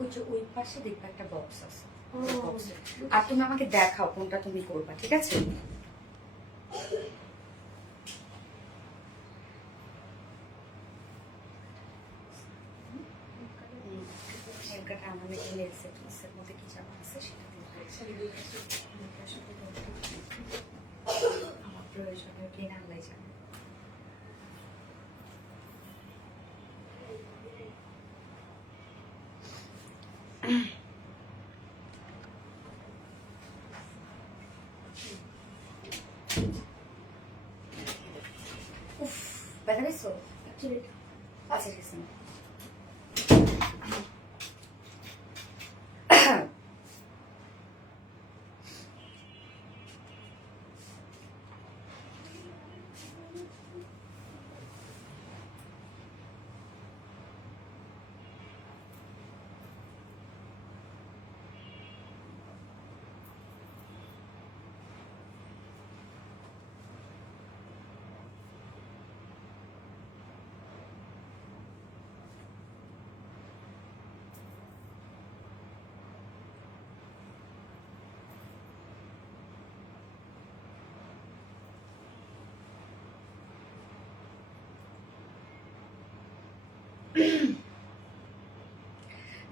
ওই যে ওই পাশে দেখবে একটা বক্স আছে, আর তুমি আমাকে দেখাও কোনটা তুমি করবা, ঠিক আছে? মধ্যে কি জামা আছে সেটা আমার প্রয়োজনীয় কিনে আনলাই জানো। উফ, ব্যথা পেয়েছো? আচ্ছা ঠিক আছে।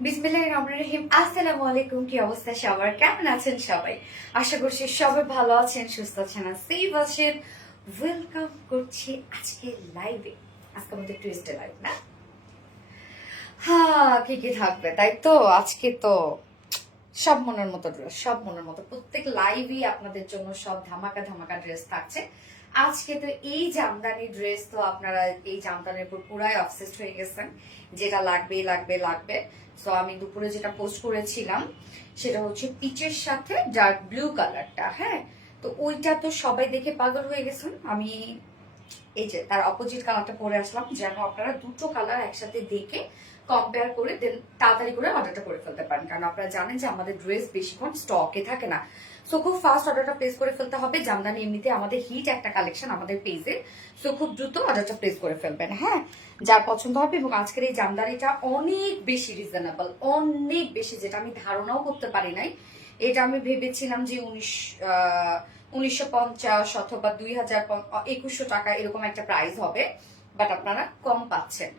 বিসমিল্লাহির রহমানির রহিম। আসসালামু আলাইকুম। কি অবস্থা সবার, কেমন আছেন সবাই? আশা করছি সবাই ভালো আছেন, সুস্থ আছেন আর সেফ আছেন। ওয়েলকাম করছি আজকে লাইভে। আজকে আমাদের টুইসডে লাইভ না? হ্যাঁ, কি কি থাকবে তাই তো? আজকে তো সব মনের মতো ড্রেস, সব মনের মতো প্রত্যেক লাইভই আপনাদের জন্য সব ধামাকা ধামাকা ড্রেস থাকছে। আজকে তো এই জামদানি ড্রেস, তো আপনারা এই জামদানির উপর পুরাই অবসেসড হয়ে গেছেন, যেটা লাগবে লাগবে লাগবে। সো আমি দুপুরে যেটা পোস্ট করেছিলাম সেটা হচ্ছে পিচের সাথে ডার্ক ব্লু কালারটা। হ্যাঁ, তো ওইটা তো সবাই দেখে পাগল হয়ে গেছেন। আমি এই যে তার অপোজিট কালারটা পরে আসলাম, যেন আপনারা দুটো কালার একসাথে দেখে কম্পেয়ার করে দেন তাড়াতাড়ি করে অর্ডারটা করে ফেলতে পারেন। কারণ আপনারা জানেন যে আমাদের ড্রেস বেশিক্ষণ স্টকে থাকে না, সো খুব ফাস্ট অর্ডারটা প্লেস করে ফেলতে হবে। জামদানি এমনিতে আমাদের হিট একটা কালেকশন আমাদের পেজে, সো খুব দ্রুত অর্ডারটা প্লেস করে ফেলবেন। হ্যাঁ, যার পছন্দ হবে। এবং আজকের এই জামদানিটা অনেক বেশি রিজনেবল, অনেক বেশি, যেটা আমি ধারণাও করতে পারি নাই। এটা আমি ভেবেছিলাম যে 1950 অথবা 2100 টাকা এরকম একটা প্রাইস হবে, বাট আপনারা কম পাচ্ছেন।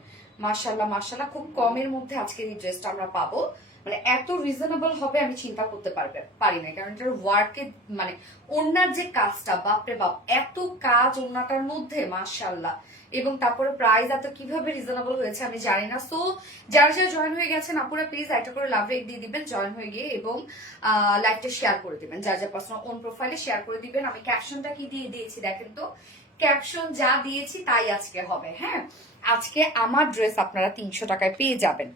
মাশাল্লাহ মাশাল্লাহ, খুব কমের মধ্যে আজকের এই ড্রেসটা আমরা পাবো। মানে এত রিজনেবল হবে আমি চিন্তা করতে পারি না। কারণ এটার ওয়ার্কে মানে ওনার যে কাজটা, বাপরে বাপ, এত কাজ ওনাটার মধ্যে, মাশাল্লাহ। এবং তারপরে প্রাইস এত কিভাবে রিজনেবল হয়েছে আমি জানি না। সো যারা যারা জয়েন হয়ে গেছেন আপুরা, প্লিজ একটা করে লাভ রেক দিয়ে দিবেন জয়েন হয়ে গিয়ে, এবং লাইভটা শেয়ার করে দিবেন, যার যার পার্সোনাল ওন প্রোফাইলে শেয়ার করে দিবেন। আমি ক্যাপশনটা কি দিয়ে দিয়েছি দেখেন তো, ক্যাপশন যা দিয়েছি তাই আজকে হবে। হ্যাঁ, আজকে আমার ড্রেস আপনারা 300 টাকায় পেয়ে যাবেন।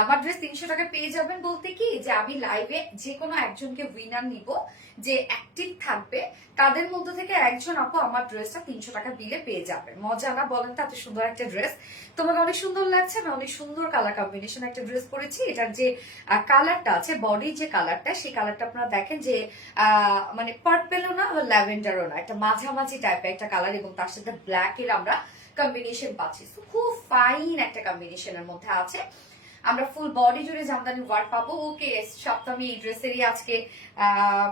আমার ড্রেস 300 টাকায় পেয়ে যাবেন বলতে কি, যে আমি লাইভে যে কোনো একজনকে উইনার নিব, যে অ্যাক্টিভ থাকবে, তাদের মধ্যে থেকে একজন আপু আমার ড্রেসটা 300 টাকা দিলে পেয়ে যাবেন। মজা না বলেন তো? এত সুন্দর একটা ড্রেস, তোমাকে অনেক সুন্দর লাগছে না? অনেক সুন্দর কালার কম্বিনেশন একটা ড্রেস পরেছি। এটার যে কালারটা আছে, বডির যে কালারটা, সেই কালারটা আপনারা দেখেন যে মানে পার্পেলও না আবার ল্যাভেন্ডারও না, একটা মাঝামাঝি টাইপের একটা কালার, এবং তার সাথে ব্ল্যাক এর আমরা কম্বিনেশন পাচ্ছি। খুব ফাইন একটা কম্বিনেশনের মধ্যে আছে। আমরা ফুল বডি জুড়ে জামদানি ওয়ার্ক পাবো। ওকে, সপ্তাহ আমি এই ড্রেসেরই আজকে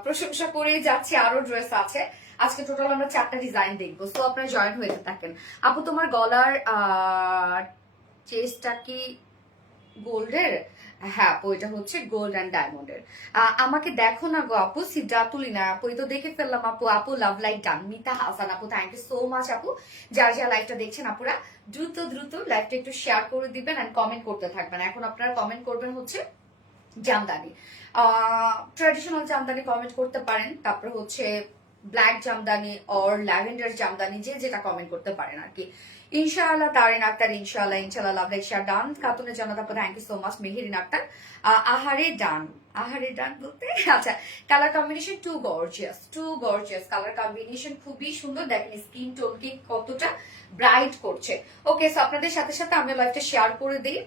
প্রশংসা করে যাচ্ছি। আরো ড্রেস আছে আজকে, টোটাল আমরা 4টা ডিজাইন দেখবো। তো আপনারা জয়েন হয়ে থাকেন। আপু তোমার গলার চেস্টটা কি গোল্ডের? হ্যাঁ আপু, এটা হচ্ছে গোল্ড অ্যান্ড ডায়মন্ডের। আমাকে দেখো না গো আপু, সিদ্ধাতুলি না আপু, এই তো দেখে ফেললাম আপু। আপু love like done. Mita Hasan আপু, থ্যাংক ইউ সো মাচ আপু। যার যার লাইভটা দেখছেন আপুরা, দ্রুত দ্রুত লাইভটা একটু শেয়ার করে দিবেন এন্ড কমেন্ট করতে থাকবেন। এখন আপনারা কমেন্ট করবেন হচ্ছে জামদানি, ট্র্যাডিশনাল জামদানি কমেন্ট করতে পারেন, তারপরে হচ্ছে black Jamdani or lavender Jamdani, যে যেটা কমেন্ট করতে পারেন আর কি। ইনশাআল্লাহ তারিন আক্তার, ইনশাআল্লাহ ইনশাআল্লাহ লাভ লাইক শেয়ার ডান। খাতুনের জান্নাত আপু, thank you so much. Meherin Akter, আহারে ডান। আহারে ডান বলতে আচ্ছা, colour combination too gorgeous colour combination, খুবই সুন্দর। দেখেন স্কিন টোনকে কতটা ব্রাইট করছে। ওকে, সো আপনাদের সাথে সাথে আমি লাইভটা শেয়ার করে দিই।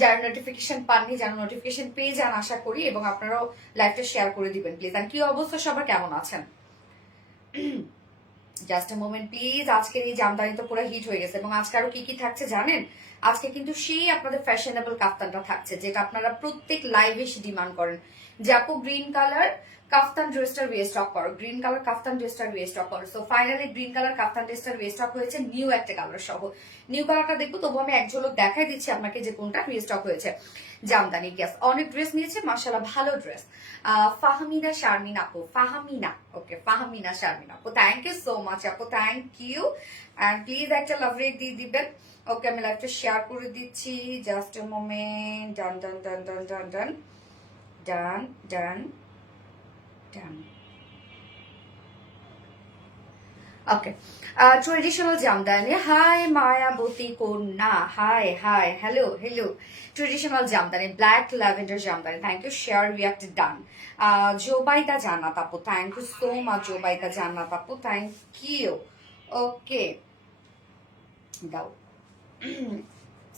যারা নোটিফিকেশন পাননি, যারা নোটিফিকেশন পেয়ে যান আশা করি, এবং আপনারাও লাইভটা শেয়ার করে দিবেন প্লিজ। আর কি অবস্থা সবার, কেমন আছেন? Just a moment please. আজকের এই জামদানি তো পুরো হিট হয়ে গেছে, এবং আজকে আরো কি কি থাকছে জানেন? আজকে কিন্তু সেই আপনাদের ফ্যাশনেবল কাফতানটা থাকছে, যেটা আপনারা প্রত্যেক লাইভে ডিমান্ড করেন যে আপু গ্রিন কালার কাফতান ড্রেসটার রিস্টক করো, গ্রিন কালার কাফতান ড্রেসটার রিস্টক করো। সো ফাইনালি গ্রিন কালার কাফতান ড্রেসটার রিস্টক হয়েছে নিউ একটা কালার সহ। নিউ কালারটা দেখবো, তবু আমি এক ঝলক দেখাই দিচ্ছি আপনাকে যে কোনটা রিস্টক হয়েছে। জামদানি গ্যাস অনেক ড্রেস নিয়েছে মাশাআল্লাহ, ভালো ড্রেস। ফাহমিনা শারমিন আপু, ফাহমিনা, ওকে ফাহমিনা শারমিন আপু, থ্যাংক ইউ সো মাচ আপু, থ্যাংক ইউ। অ্যান্ড প্লিজ একটা লাভ রেট দিয়ে দিবেন। ওকে, আমি লাইভটা শেয়ার করে দিচ্ছি, just a moment. Done done done done done done done done done. Okay, traditional jamdani. Hi Mayabati কন্যা, hi hi, hello hello. Traditional jamdani, black lavender jamdani, thank you. Share react done. Zobaida Jannat আপু, thank you so much Zobaida Jannat আপু, thank you. ওকে, দাও।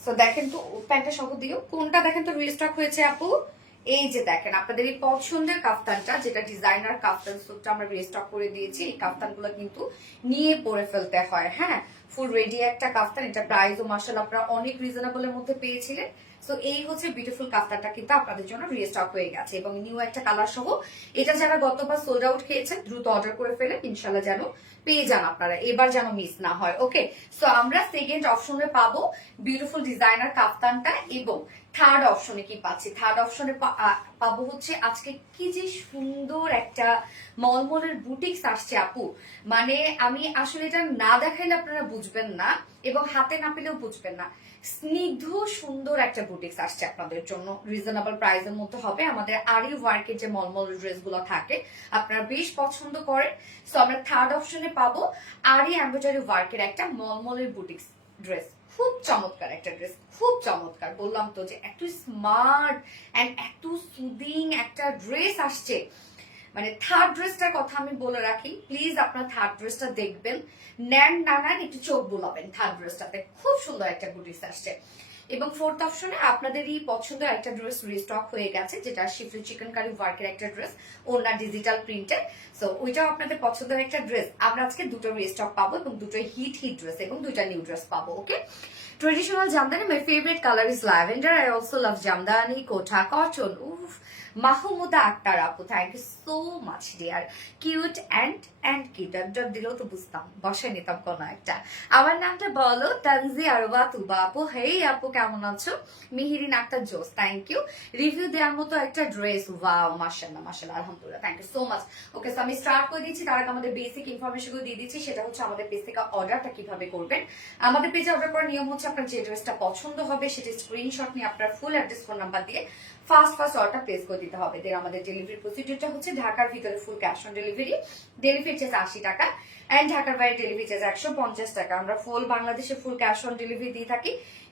So দেখেন তো প্যান্টটা সহ দিও, কোনটা দেখেন তো রিস্টক হয়েছে আপু। এই যে দেখেন আপনাদের এই পছন্দের কাফতানটা, যেটা ডিজাইনার কাফতান স্যুটটা আমরা রিস্টক করে দিয়েছি। এই কাফতানগুলো কিন্তু নিয়ে পরে ফেলতে হয়, হ্যাঁ, ফুল রেডি একটা কাফতান। এটা প্রাইসও মাশাআল্লাহ আপনারা অনেক রিজনেবলের মধ্যে পেয়েছিলেন। সো এই হচ্ছে বিউটিফুল কাফতানটা কিন্তু আপনাদের জন্য রিস্টক হয়ে গেছে, এবং নিউ একটা কালার সহ। এটা যারা গতবার সোল্ড আউট খেয়েছেন দ্রুত অর্ডার করে ফেলেন, ইনশাল্লাহ যেন পেয়ে যান আপনারা, এবার যেন মিস না হয়। ওকে, সো আমরা সেকেন্ড অপশনে পাবো বিউটিফুল ডিজাইনার কাফতানটা, এবং থার্ড অপশনে কি পাচ্ছি? থার্ড অপশনে পাবো হচ্ছে আজকে কি যে সুন্দর একটা মলমলের বুটিক্স আসছে আপু। মানে আমি আসলে এটা না দেখাইলে আপনারা বুঝবেন না, এবং হাতে না পেলেও বুঝবেন না। স্নিগ্ধ সুন্দর একটা বুটিক্স আসছে আপনাদের জন্য, রিজনেবল প্রাইসের মধ্যে হবে। আমাদের আরি ওয়ার্কের যে মলমল ড্রেস গুলো থাকে আপনারা বেশ পছন্দ করেন। সো আমরা থার্ড অপশনে পাবো আরি এমব্রয়ডারি ওয়ার্কের একটা মলমলের বুটিক্স ড্রেস। খুব চমৎকার একটা ড্রেস, খুব চমৎকার। বললাম তো যে এত স্মার্ট এন্ড এত সুদিং একটা ড্রেস আসছে। মানে থার্ড ড্রেসটার কথা আমি বলে রাখি, প্লিজ আপনার থার্ড ড্রেসটা দেখবেন, নেন না নেন একটু চোখ বোলাবেন থার্ড ড্রেসটাতে, খুব সুন্দর একটা বুটিক্স আসছে। এবং ফোর্থ অপশনে আপনাদেরই পছন্দের একটা ড্রেস রিস্টক হয়ে গেছে, যেটা শিফলি চিকেন কারি ওয়ার্কের একটা ড্রেস, ওনার ডিজিটাল প্রিন্টেড। সো ওইটাও আপনাদের পছন্দের একটা ড্রেস। আমরা আজকে দুটো রিস্টক পাবো, এবং দুটো হিট ড্রেস, এবং দুইটা নিউ ড্রেস পাবো। Okay, traditional jamdani, my favourite colour is lavender. I also love jamdani, kota cotton. উফ, মাহমুদা আক্তার আপু, thank you so much dear. Cute and cute দিলেও তো বুঝতাম, বসাই নিতাম কোনো একটা। আমার নামটা বলো। তানজি আরবা তুবা আপু, হেই আপু কেমন আছো? মিহিরিন আক্তার জোস, থ্যাংক ইউ। রিভিউ দেওয়ার মতো একটা ড্রেস, ওয়াও মাশাআল্লাহ মাশাআল্লাহ, আলহামদুলিল্লাহ, thank you so much. Okay, so আমি স্টার্ট করে দিচ্ছি, তার আগে আমাদের বেসিক ইনফরমেশন গুলো দিয়ে দিচ্ছি। সেটা হচ্ছে আমাদের পেজ থেকে অর্ডারটা কিভাবে করবেন। আমাদের পেজে অর্ডার করার নিয়ম হচ্ছে আপনার যে ড্রেসটা পছন্দ হবে সেটা স্ক্রিনশট নিয়ে আপনার ফুল অ্যাড্রেস ফোন নাম্বার দিয়ে ফার্স্ট অর্ডার প্লেস করে দিতে হবে। দেন আমাদের ডেলিভারি প্রসিডিউরটা হচ্ছে ঢাকার ভিতরে full cash on delivery, delivery charge 80 টাকা, এন্ড ঢাকার বাইরে ডেলিভারি চার্জ 150 টাকা। আমরা ফুল বাংলাদেশে ফুল ক্যাশ অন ডেলিভারি দিয়ে থাকি,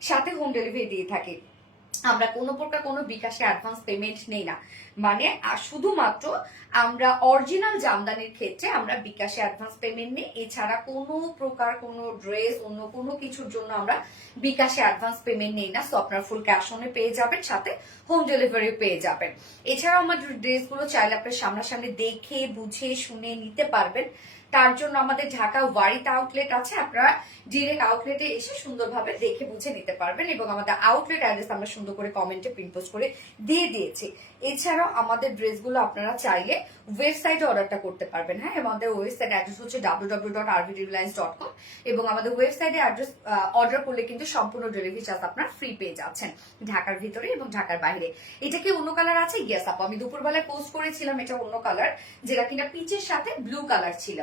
সাথে হোম ডেলিভারি দিয়ে থাকি। আমরা কোনো প্রকার কোনো বিকাশে অ্যাডভান্স পেমেন্ট নেই না, মানে শুধুমাত্র আমরা অরিজিনাল জামদানির ক্ষেত্রে আমরা বিকাশে অ্যাডভান্স পেমেন্ট নেই। এছাড়া কোনো প্রকার কোনো ড্রেস অন্য কোনো কিছুর জন্য আমরা বিকাশে অ্যাডভান্স পেমেন্ট নেই না। সো আপনার ফুল ক্যাশ অনে পেয়ে যাবেন, সাথে হোম ডেলিভারি পেয়ে যাবেন। এছাড়াও আমাদের ড্রেসগুলো চাইলে আপনার সামনাসামনি দেখে বুঝে শুনে নিতে পারবেন। তার জন্য আমাদের ঢাকা ওয়ারিতে আউটলেট আছে, আপনারা ডিরেক্ট আউটলেটে এসে সুন্দরভাবে দেখে বুঝে নিতে পারবেন, এবং আমাদের আউটলেট অ্যাড্রেস আমরা সুন্দর করে কমেন্টে প্রিন্ট পোস্ট করে দিয়ে দিয়েছি। এছাড়াও আমাদের ড্রেসগুলো আপনারা চাইলে ওয়েবসাইটে অর্ডারটা করতে পারবেন, হ্যাঁ। আমাদের ওয়েবসাইট অ্যাড্রেস হচ্ছে www.rvdreliance.com, এবং আমাদের ওয়েবসাইটে অ্যাড্রেস অর্ডার করলে কিন্তু সম্পূর্ণ ডেলিভারি চার্জ আপনার ফ্রি পেয়ে যাচ্ছেন ঢাকার ভিতরে এবং ঢাকার বাইরে। এটা কি অন্য কালার আছে? ইয়েস আপু, আমি দুপুরবেলায় পোস্ট করেছিলাম এটা অন্য কালার, যেটা কিনা পিচের সাথে ব্লু কালার ছিল,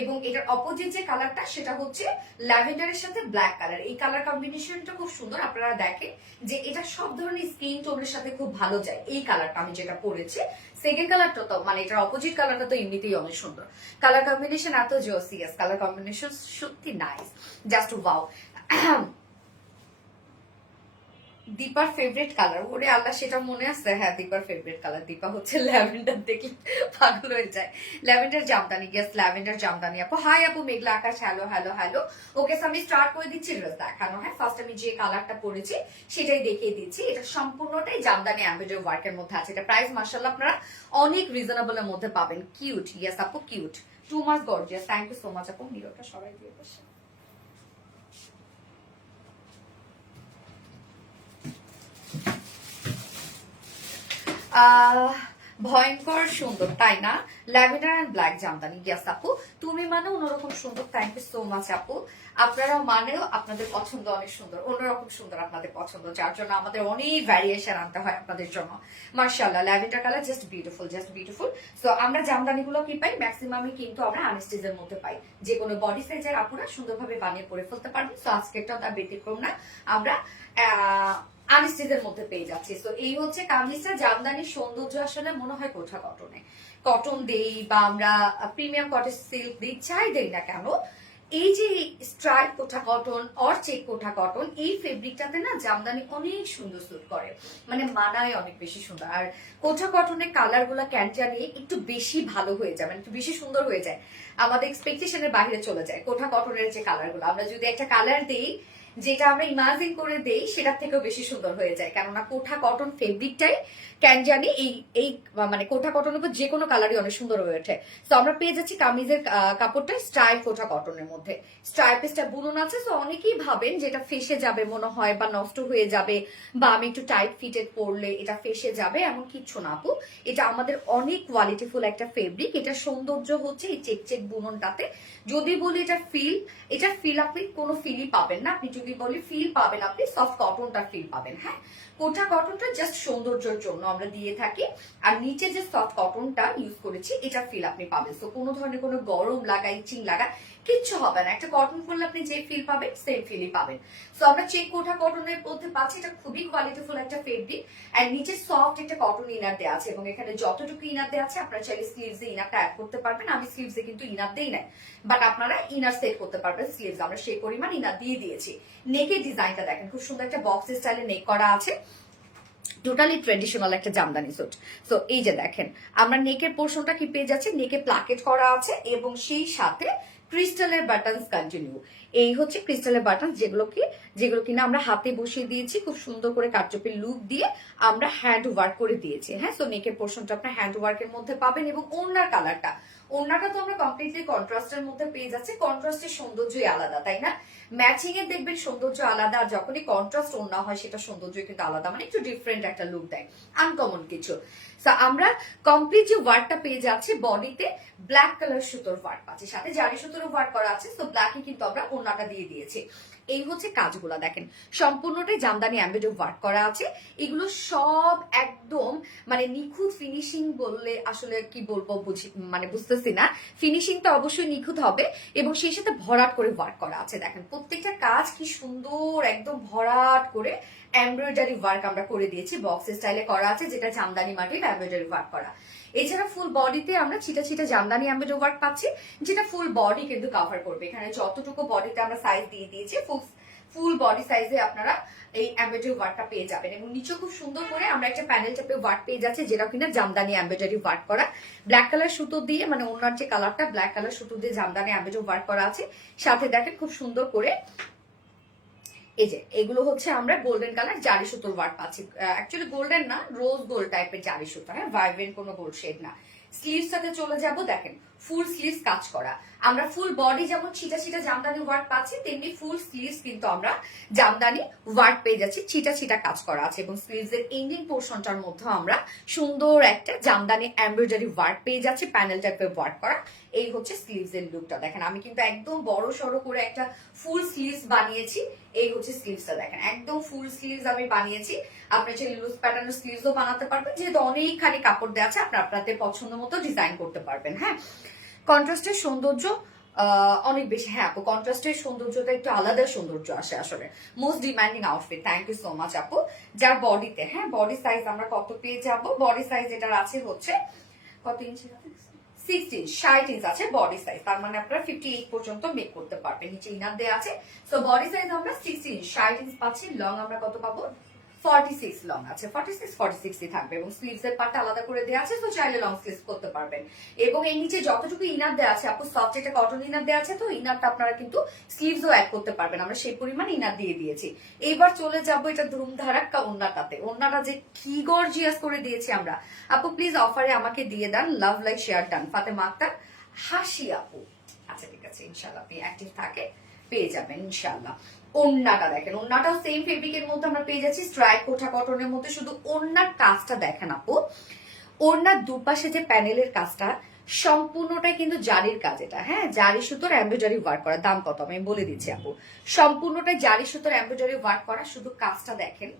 এবং এটার অপোজিট যে কালারটা সেটা হচ্ছে ল্যাভেন্ডারের সাথে ব্ল্যাক কালার। এই কালার কম্বিনেশনটা খুব সুন্দর, আপনারা দেখেন যে এটা সব ধরনের স্কিন টোনের সাথে খুব ভালো যায়। এই কালারটা আমি যেটা পরেছি, সেকেন্ড কালারটা তো মানে এটার অপোজিট কালারটা তো এমনিতেই অনেক সুন্দর। কালার কম্বিনেশন এত জোসিয়াস, কালার কম্বিনেশন সত্যি নাইস, জাস্ট ওয়াও। দীপার ফেভারিট কালার, ওরে আল্লাহ, সেটা মনে আছে? হ্যাঁ, দীপার ফেভারিট কালার। দীপা হচ্ছে ল্যাভেন্ডার দেখলে পাগল হয়ে যায়। Lavender Jamdani, guess lavender Jamdani আপু। হাই আপু, মেঘলা আকাশ, হ্যালো হ্যালো হ্যালো। ওকে, আমি স্টার্ট করে দিচ্ছি ড্রেস দেখানো। হ্যাঁ, ফার্স্ট আমি যে কালারটা পরেছি সেটাই দেখিয়ে দিচ্ছি। এটা সম্পূর্ণটাই জামদানি এমব্রয়ডারি ওয়ার্কের মধ্যে আছে। এটা প্রাইস মাশাআল্লাহ আপনারা অনেক রিজনেবল এর মধ্যে পাবেন। কিউট, ইয়েস আপু cute, too much gorgeous. Thank you so much আপু। মিররটা সবাই দিয়ে বসে। ভয়ঙ্কর সুন্দর তাই না? Lavender and black jamdani. Yes আপু, তুমি মানে অন্যরকম সুন্দর। থ্যাংক ইউ সো মাচ আপু। আপনারাও মানেও আপনাদের পছন্দ অনেক সুন্দর, অন্যরকম সুন্দর আপনাদের পছন্দ, যার জন্য আমাদের অনেক ভ্যারিয়েশন আনতে হয় আপনাদের জন্য। মার্শাল্লাহ, lavender colour just beautiful, just beautiful. So আমরা জামদানি গুলো কি পাই, ম্যাক্সিমামই কিন্তু আমরা আনস্টিচের মধ্যে পাই। যে কোনো বডি সাইজের আপুরা সুন্দরভাবে বানিয়ে পরে ফেলতে পারবেন। সো আজকেরটাও তার ব্যতিক্রম না, আমরা আনস্টিচের মধ্যে পেয়ে যাচ্ছি। তো এই হচ্ছে কামিজটা। জামদানির সৌন্দর্য আসলে মনে হয় কোঠা কটনে, কটন দেই বা আমরা প্রিমিয়াম কটন সিল্ক দিই, চাই দেই না কেন, এই যে স্ট্রাইপ কোঠা কটন অর চেক কোঠা কটন, এই ফেব্রিকটাতে না জামদানি অনেক সুন্দর স্যুট করে, মানে মানায় অনেক বেশি সুন্দর। আর কোঠা কটনের কালার গুলা ক্যান্টিয়া নিয়ে একটু বেশি ভালো হয়ে যায়, মানে একটু বেশি সুন্দর হয়ে যায়, আমাদের এক্সপেকটেশনের বাইরে চলে যায়। কোঠা কটনের যে কালার গুলো, আমরা যদি একটা কালার দিই যেটা আমরা ইমাজিন করে দেই সেটার থেকেও বেশি সুন্দর হয়ে যায়, কেননা কোঠা কটন ফেব্রিকটাই কেন জানি এই মানে কোঠা কটনের উপর যে কোনো কালারই অনেক সুন্দর হয়ে ওঠে। তো আমরা পেয়ে যাচ্ছি কামিজের কাপড়টা স্ট্রাইপ কোঠা কটনের মধ্যে, স্ট্রাইপেসটা বুনন আছে। তো অনেকেই ভাবেন যে এটা ফেসে যাবে মনে হয় বা নষ্ট হয়ে যাবে, বা আমি একটু টাইট ফিটেড পরলে এটা ফেসে যাবে, এমন কিচ্ছু না আপু। এটা আমাদের অনেক কোয়ালিটিফুল একটা ফেব্রিক। এটা সৌন্দর্য হচ্ছে এই চেক চেক বুননটাতে। যদি বলি এটা ফিল আপনি কোনো ফিলই পাবেন না। আপনি যদি বলি ফিল পাবেন, আপনি সফট কটনটা ফিল পাবেন। হ্যাঁ, কোঠা কটনটা জাস্ট সৌন্দর্যের জন্য আমরা দিয়ে থাকি, আর নিচে যে সফট কটনটা ইউজ করেছি এটা ফিল আপনি পাবেন। তো কোনো ধরনের কোনো গরম লাগা, ইচিং লাগা কিচ্ছু হবে না। একটা কটন পরলে আপনি যে ফিল পাবেন সেম ফিলই পাবেন। তো আমরা চেক কোঠা কটনের মধ্যে পাচ্ছি, এটা খুবই কোয়ালিটিফুল একটা ফেব্রিক। আর নিচে সফট একটা কটন ইনার দেওয়া আছে, এবং এখানে যতটুকু ইনার দেওয়া আছে আপনারা চাইলে স্লিভসে ইনারটা অ্যাড করতে পারবেন। আমি স্লিভসে কিন্তু ইনার দেই নাই, বাট আপনারা ইনার সেট করতে পারবেন স্লিভস, আমরা সেই পরিমাণ ইনার দিয়ে দিয়েছি। নেকের ডিজাইনটা দেখেন, খুব সুন্দর একটা বক্স স্টাইলে নেক করা আছে, টোটালি ট্রেডিশনাল একটা জামদানি স্যুট। সো এই যে দেখেন আমরা নেকের পোর্শনটা কি পেয়ে যাচ্ছি, নেকে প্লাকেট করা আছে এবং সেই সাথে ক্রিস্টালের বাটনস কন্টিনিউ। এই হচ্ছে ক্রিস্টালের বাটন, যেগুলো কিনা আমরা হাতে বসিয়ে দিয়েছি, খুব সুন্দর করে কারচুপির লুক দিয়ে আমরা হ্যান্ড ওয়ার্ক করে দিয়েছি। হ্যাঁ, সো নেকের পোর্শনটা আপনার হ্যান্ড ওয়ার্কের মধ্যে পাবেন। এবং ওড়নার কালারটা, ওড়নাটা তো আমরা কমপ্লিটলি কন্ট্রাস্টের মধ্যে পেয়ে যাচ্ছি। কন্ট্রাস্টের সৌন্দর্যই আলাদা, তাই না? ম্যাচিং এর দেখবেন সৌন্দর্য আলাদা, আর যখনই কন্ট্রাস্ট ওড়না হয় সেটা সৌন্দর্য কিন্তু আলাদা, মানে একটু ডিফারেন্ট একটা লুক দেয়, আনকমন কিছু। সো আমরা কমপ্লিট যে ওয়ার্কটা পেয়ে যাচ্ছি, বডিতে ব্ল্যাক কালার সুতোর ওয়ার্ক পাচ্ছি, সাথে জারি সুতোর ওয়ার্ক করা আছে। তো ব্ল্যাকে কিন্তু আমরা ওড়নাটা দিয়ে দিয়েছি। এই হচ্ছে কাজগুলা দেখেন, সম্পূর্ণটাই জামদানি এমব্রয়ডারি ওয়ার্ক করা আছে। এগুলো সব একদম মানে নিখুঁত ফিনিশিং বললে আসলে কি বলবো মানে বুঝতেছি না। ফিনিশিংটা অবশ্যই নিখুঁত হবে, এবং সেই সাথে ভরাট করে ওয়ার্ক করা আছে। দেখেন প্রত্যেকটা কাজ কি সুন্দর, একদম ভরাট করে এমব্রয়ডারি ওয়ার্ক আমরা করে দিয়েছি, বক্স স্টাইলে করা আছে, যেটা জামদানি মাটির এমব্রয়ডারি ওয়ার্ক করা। এছাড়া ফুল বডিতে আমরা ছিটা ছিটা জামদানি এমব্রয়ডারি ওয়ার্ক পাচ্ছি, যেটা ফুল বডি কিন্তু কভার করবে। এখানে যতটুকু বডিতে আমরা সাইজ দিয়ে দিয়েছি, ফুল বডি সাইজে আপনারা এই এমব্রয়ডারি ওয়ার্কটা পেয়ে যাবেন। এবং নিচে খুব সুন্দর করে আমরা একটা প্যানেল টাইপের ওয়ার্ক পেয়ে যাচ্ছি, যেটা কিনা জামদানি এমব্রয়ডারি ওয়ার্ক করা, ব্ল্যাক কালার সুতো দিয়ে, মানে ওনার যে কালারটা ব্ল্যাক কালার সুতো দিয়ে জামদানি এমব্রয়ডারি ওয়ার্ক করা আছে। সাথে দেখেন খুব সুন্দর করে এই যে এগুলো হচ্ছে আমরা গোল্ডেন কালার জারি সুতোর ওয়ার্ক পাচ্ছি। অ্যাকচুয়ালি গোল্ডেন না, রোজ গোল্ড টাইপের জারি সুতো, হ্যাঁ, ভাইব্রেন্ট কোনো গোল্ড শেড না। স্লিভস সাথে চলে যাব, দেখেন ফুল স্লিভস কাজ করা। আমরা ফুল বডি যেমন ছিটা ছিটা জামদানি ওয়ার্ক পাচ্ছি, তেমনি ফুল স্লিভস কিন্তু আমরা জামদানি ওয়ার্ক পেয়ে যাচ্ছি, ছিটা ছিটা কাজ করা আছে। এবং স্লিভস এর এন্ডিং পোর্শনটার মধ্যে আমরা সুন্দর একটা জামদানি এমব্রয়ডারি ওয়ার্ক পেয়ে যাচ্ছি, প্যানেল টাইপের ওয়ার্ক করা। এই হচ্ছে স্লিভস এর লুকটা দেখেন, আমি কিন্তু একদম বড় সড়ো করে একটা ফুল স্লিভস বানিয়েছি। এই হচ্ছে স্লিভসটা দেখেন, একদম ফুল স্লিভস আমি বানিয়েছি। আপনি চাইলে লুজ প্যাটার্নের স্লিভসও বানাতে পারবেন, যেহেতু অনেকখানি কাপড় দেওয়া আছে, আপনাদের পছন্দ মতো ডিজাইন করতে পারবেন। হ্যাঁ, কন্ট্রাস্টের সৌন্দর্য অনেক বেশি। হ্যাঁ আপু, কন্ট্রাস্টের সৌন্দর্যটা একটু আলাদা সৌন্দর্য আসে আসলে। Most demanding outfit, thank you so much আপু। যার বডিতে, হ্যাঁ, বডি সাইজ আমরা কত পেয়ে যাব, বডি সাইজ এটার আছে হচ্ছে কত ইঞ্চি, 60 ইঞ্চ আছে বডি সাইজ, তার মানে আপনারা 58 পর্যন্ত মেক করতে পারবেন। নিচে ইনার দেওয়া আছে। সো বডি সাইজ আমরা 60 ইঞ্চ, 60 ইঞ্চ পাচ্ছি। লং আমরা কত পাবো, 46 লং আছে, 46 থাকবে। এবং স্লিভস এর পার্টটা আলাদা করে দেওয়া আছে, তো চাইলে লং স্লিভস করতে পারবেন। এবং এর নিচে যতটুকু ইনার দেওয়া আছে আপু, সফট একটা কটন ইনার দেওয়া আছে, তো ইনারটা আপনারা কিন্তু স্লিভসও অ্যাড করতে পারবেন, আমরা সেই পরিমাণ ইনার দিয়ে দিয়েছি। এবার চলে যাব এটা ধুমধারাক্কা ওন্নাটাতে। ওন্নাটা যে কি গর্জিয়াস করে দিয়েছি আমরা। আপু প্লিজ অফারে আমাকে দিয়ে দেন, love like share done. Fatema Akter Hasi আপু। আচ্ছা ঠিক আছে, ইনশাল্লাহ আপনি অ্যাক্টিভ থাকে পেয়ে যাবেন ইনশাল্লাহ। ওন্নাটা দেখেন, ওন্নাটাও সেম ফেব্রিকের মধ্যে আমরা পেয়ে যাচ্ছি স্ট্রাইপ কোঠা কটনের মধ্যে। শুধু ওন্নার কাজটা দেখেন আপু, ওন্নার দুপাশে যে প্যানেলের কাজটা সম্পূর্ণটাই কিন্তু জারির কাজ। এটা হ্যাঁ জারি সুতোর এমব্রয়ডারি ওয়ার্ক করা। দাম কত আমি বলে দিচ্ছি আপু, সম্পূর্ণটাই জারি সুতোর এমব্রয়ডারি ওয়ার্ক করা। শুধু কাজটা দেখেন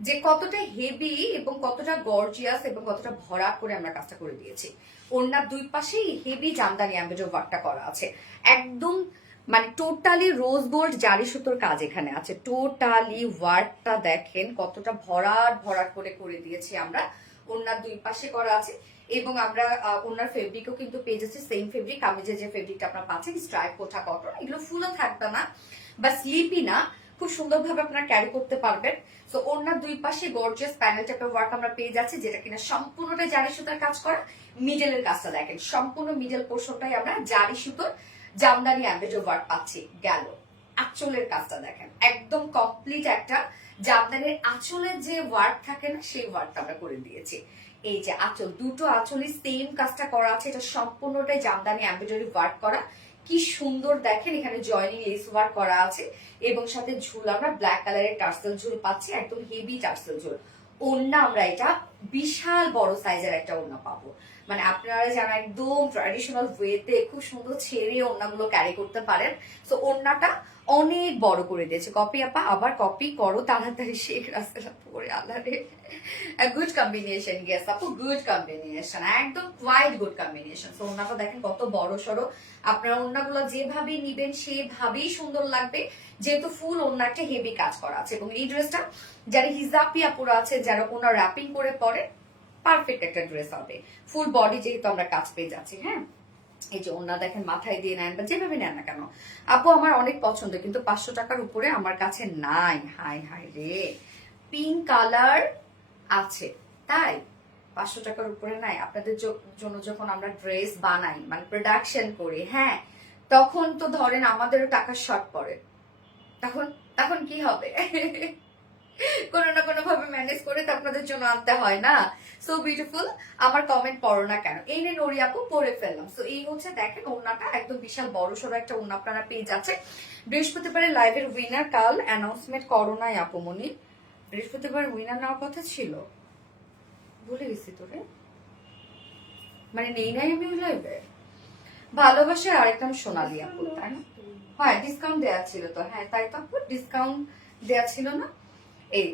যে কতটা হেভি এবং কতটা গর্জিয়াস এবং কতটা ভরাট করে আমরা কাজটা করে দিয়েছি। ওন্নার দুই পাশেই হেভি জামদানি এমব্রয়ডারি ওয়ার্কটা করা আছে একদম, মানে টোটালি রোজ গোল্ড জারি সুতোর কাজ এখানে আছে। টোটালি ওয়ার্কটা দেখেন কতটা ভরাট ভরাট করে করে দিয়েছি আমরা। ওন্নার দুই পাশে করা আছে এবং আমরা ওনার ফেব্রিকও কিন্তু পেয়ে যাচ্ছি সেম ফেব্রিক। আমি যে ফেব্রিকটা আপনারা পাচ্ছেন স্ট্রাইপ কোঠা কটন, এগুলো ফুলও থাকবে না বা স্লিপি না, খুব সুন্দরভাবে আপনারা ক্যারি করতে পারবেন। তো ওনার দুই পাশে গর্জিয়াস প্যানেল টাইপের ওয়ার্ক আমরা পেয়ে যাচ্ছি, যেটা কিনা সম্পূর্ণটা জারি সুতার কাজ করা। মিডলের কাজটা দেখেন, সম্পূর্ণ মিডল পোর্শনটাই আমরা জারি সুতোর জামদানি এমব্রয়ডারি ওয়ার্ক পাচ্ছি। গেল আঁচলের কাজটা দেখেন, একদম কমপ্লিট একটা জামদানির আঁচলের যে ওয়ার্ক থাকে না সেই ওয়ার্কটা আমরা করে দিয়েছি। এই যে আঁচল, দুটো আঁচলে সেম কাজটা করা আছে। এটা সম্পূর্ণটাই জামদানি এমব্রয়ডারি ওয়ার্ক করা। কি সুন্দর দেখেন, এখানে জয়নিং লেস ওয়ার্ক করা আছে এবং সাথে ঝুল আমরা ব্ল্যাক কালারের টার্সেল ঝুল পাচ্ছি, একদম হেভি টার্সেল ঝুল। ওড়না আমরা এটা বিশাল বড় সাইজের একটা ওড়না পাবো, মানে আপনারা যারা একদম ট্র্যাডিশনাল ওয়েতে খুব সুন্দর ছেড়ে ওড়নাগুলো ক্যারি করতে পারেন। তো ওড়নাটা অনেক বড় করে দিয়েছে। কপি আপা আবার কপি করো তাড়াতাড়ি, শেখ রাস্তা পরে আলারে। গুড কম্বিনেশন, গেস আপু গুড কম্বিনেশন, একদম কোয়াইট গুড কম্বিনেশন। তো ওড়নাটা দেখেন কত বড় সড়ো, আপনারা ওড়নাগুলো যেভাবে নিবেন সেভাবেই সুন্দর লাগবে, যেহেতু ফুল ওড়না একটা হেভি কাজ করা আছে। এবং এই ড্রেসটা যারা হিজাবি আপুরা আছে, যারা ওনার র্যাপিং করে পরে, পারফেক্ট একটা ড্রেস হবে। ফুল বডি যেহেতু আমরা কাজ পেয়ে যাচ্ছি। হ্যাঁ এই যে ওনা দেখেন, মাথায় দিয়ে নেন বা যেভাবে নেন না কেন আপু, আমার অনেক পছন্দ, কিন্তু 500 টাকার উপরে আমার কাছে নাই। হাই হাই রে, পিঙ্ক কালার আছে তাই 500 টাকার উপরে নাই। আপনাদের জন্য যখন আমরা ড্রেস বানাই, মানে প্রোডাকশন করি, হ্যাঁ তখন তো ধরেন আমাদেরও টাকার শর্ট পড়ে, তখন তখন কি হবে? কোনো না কোনো ভাবে ম্যানেজ করে তো আপনাদের জন্য আনতে হয় না। সো বিউটিফুল, আমার কমেন্ট পড়ো না কেন, এই নিয়ে নড়ি আপু পরে ফেললাম। সো এই হচ্ছে দেখেন ওড়নাটা একদম বিশাল বড় সড়ো একটা ওড়না আপনারা পেয়ে যাচ্ছে। বৃহস্পতিবারে লাইভের উইনার কাল অ্যানাউন্সমেন্ট করো নাই আপুমনি। বৃহস্পতিবার উইনার নেওয়ার কথা ছিল, ভুলে গেছি তোরে, মানে নেই নাই আমি লাইভে। ভালোবাসে আরেকটা সোনালি আপু, তাই না? হ্যাঁ ডিসকাউন্ট দেওয়া ছিল তো, হ্যাঁ তাই তো আপু ডিসকাউন্ট দেওয়া ছিল না। এই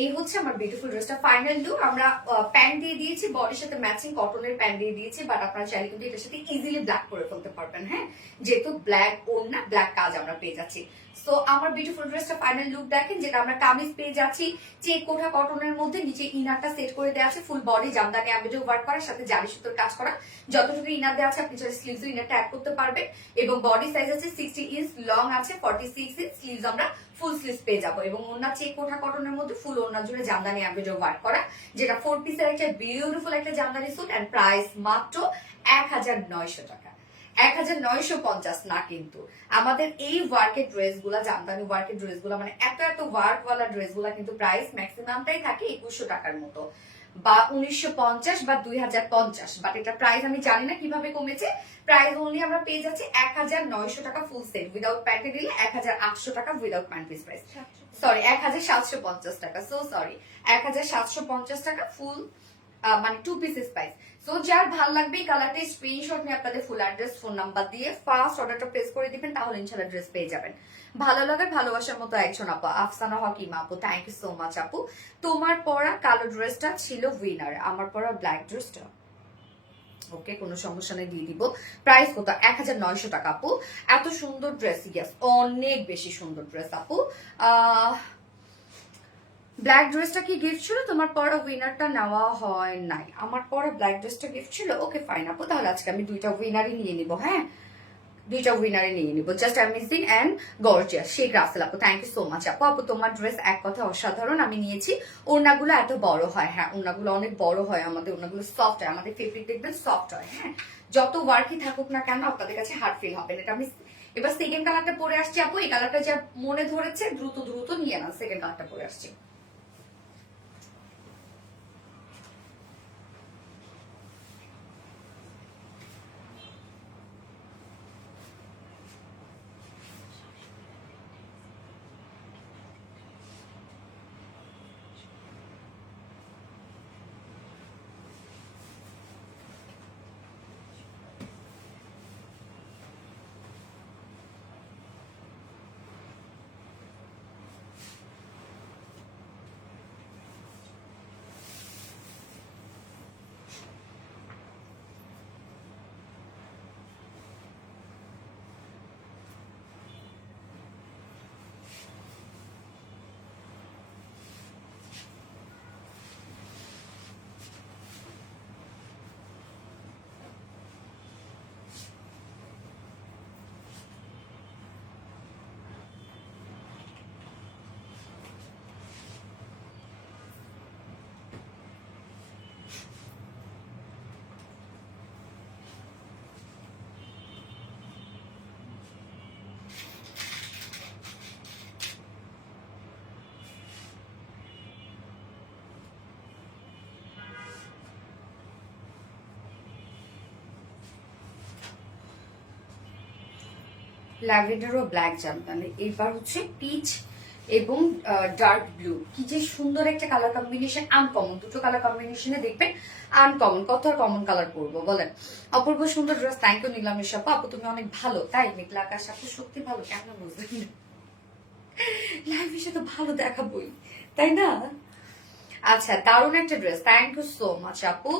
এই হচ্ছে আমার বিউটিফুল ড্রেসটা ফাইনাল লুক। আমরা প্যান্ট দিয়ে দিয়েছি, বডির সাথে ম্যাচিং কটনের প্যান্ট দিয়ে দিয়েছি, বাট আপনারা চাইলে কিন্তু এটার সাথে ইজিলি ব্ল্যাক করে ফেলতে পারবেন। হ্যাঁ যেহেতু ব্ল্যাক ওড়না ব্ল্যাক কাজ আমরা পেয়ে যাচ্ছি। সো আমার বিউটিফুল ড্রেসটা ফাইনাল লুক দেখেন, যেটা আমরা কামিজ পেয়ে যাচ্ছি চেক কোঠা কটনের মধ্যে, নিচে ইনারটা সেট করে দেওয়া আছে full body Jamdani embroidery work করার সাথে জারি সুতোর কাজ করা। যতটুকু ইনার দেওয়া আছে আপনি চাইলে স্লিভস ইনারটা অ্যাড করতে পারবেন। এবং বডি সাইজ আছে 60 ইঞ্চ, লং আছে 46 ইঞ্চ, স্লিভস আমরা ফুল স্লিভস পেয়ে যাবো। এবং ওড়না চেক কোঠা কটনের মধ্যে ফুল ওড়না জুড়ে জামদানি এমব্রয়ডারি ওয়ার্ক করা, যেটা 4 পিসের একটা বিউটিফুল একটা জামদানি স্যুট। এন্ড প্রাইস মাত্র 1900 টাকা, 1950 না। কিন্তু আমাদের এই ওয়ার্কের ড্রেস গুলা, জামদানি ওয়ার্কের ড্রেস গুলা, মানে এত এত ওয়ার্ক ওয়ালা ড্রেস গুলা কিন্তু প্রাইস ম্যাক্সিমামটাই থাকে 2100 টাকার মতো বা 1950 বা 2050। বাট এটা প্রাইস আমি জানি না কিভাবে কমেছে। প্রাইস অনলি আমরা পেয়ে যাচ্ছি 1900 টাকা ফুল সেট, উইদাউট প্যান্টে দিলে 1800 টাকা without pant piece price, sorry 1750 টাকা, সো সরি 1750 টাকা ফুল মানে 2 পিসেস প্রাইস। সো যার ভালো লাগবে এই কালারটা স্ক্রিনশট নিয়ে আপনাদের ফুল অ্যাড্রেস ফোন নাম্বার দিয়ে ফার্স্ট অর্ডারটা প্লেস করে দিবেন, তাহলে ইনশাআল্লাহ ড্রেস পেয়ে যাবেন। ভালো লাগে ভালোবাসার মতো একজন আপু, আফসানা হকিমা আপু, থ্যাংক ইউ সো মাচ আপু। তোমার পরা কালো ড্রেসটা ছিল উইনার, আমার পরা ব্ল্যাক ড্রেসটা ওকে, কোনো সমস্যা নেই, দিয়ে দিব। প্রাইস কত? 1900 টাকা আপু। এত সুন্দর ড্রেস, ইয়াস অনেক বেশি সুন্দর ড্রেস আপু। ব্ল্যাক ড্রেসটা কি গিফট ছিল? তোমার পরা উইনারটা নেওয়া হয় নাই, আমার পরা ব্ল্যাক ড্রেসটা গিফট ছিল। ওকে ফাইন আপু, তাহলে আজকে আমি দুইটা উইনারই নিয়ে নিব। হ্যাঁ দুইটা উইনারে নিয়ে নিব, just amazing and gorgeous. Sheikh Russel আপু, থ্যাংক ইউ সো মাচ আপু। আপু তোমার ড্রেস এক কথা অসাধারণ, আমি নিয়েছি। ওড়নাগুলো এত বড় হয়, হ্যাঁ ওড়নাগুলো অনেক বড় হয়, আমাদের ওড়নাগুলো সফট হয়, আমাদের ফেব্রিক দেখবেন সফট হয়। হ্যাঁ যত ওয়ার্কই থাকুক না কেন আপনাদের কাছে হার্ড ফিল হবে না। এটা আমি এবার সেকেন্ড কালারটা পরে আসছি আপু, এই কালারটা যা মনে ধরেছে দ্রুত দ্রুত নিয়ে না, সেকেন্ড কালারটা পরে আসছি। ল্যাভেন্ডার ও ব্ল্যাক জামদানি, এবার হচ্ছে পিচ এবং ডার্ক ব্লু। কি যে সুন্দর একটা কালার কম্বিনেশন, আনকমন দুটো কালার কম্বিনেশনে দেখবেন আনকমন, কত আর কমন কালার পরবো বলেন। অপূর্ব সুন্দর ড্রেস, থ্যাংক ইউ নীলামের আপু। আপু তুমি অনেক ভালো, তাই মেঘলা আকাশ আপু সত্যি ভালো, কেমন বুঝলেন? লাইভ এসে তো ভালো দেখাবোই, তাই না? আচ্ছা, দারুণ একটা dress, thank you so much আপু।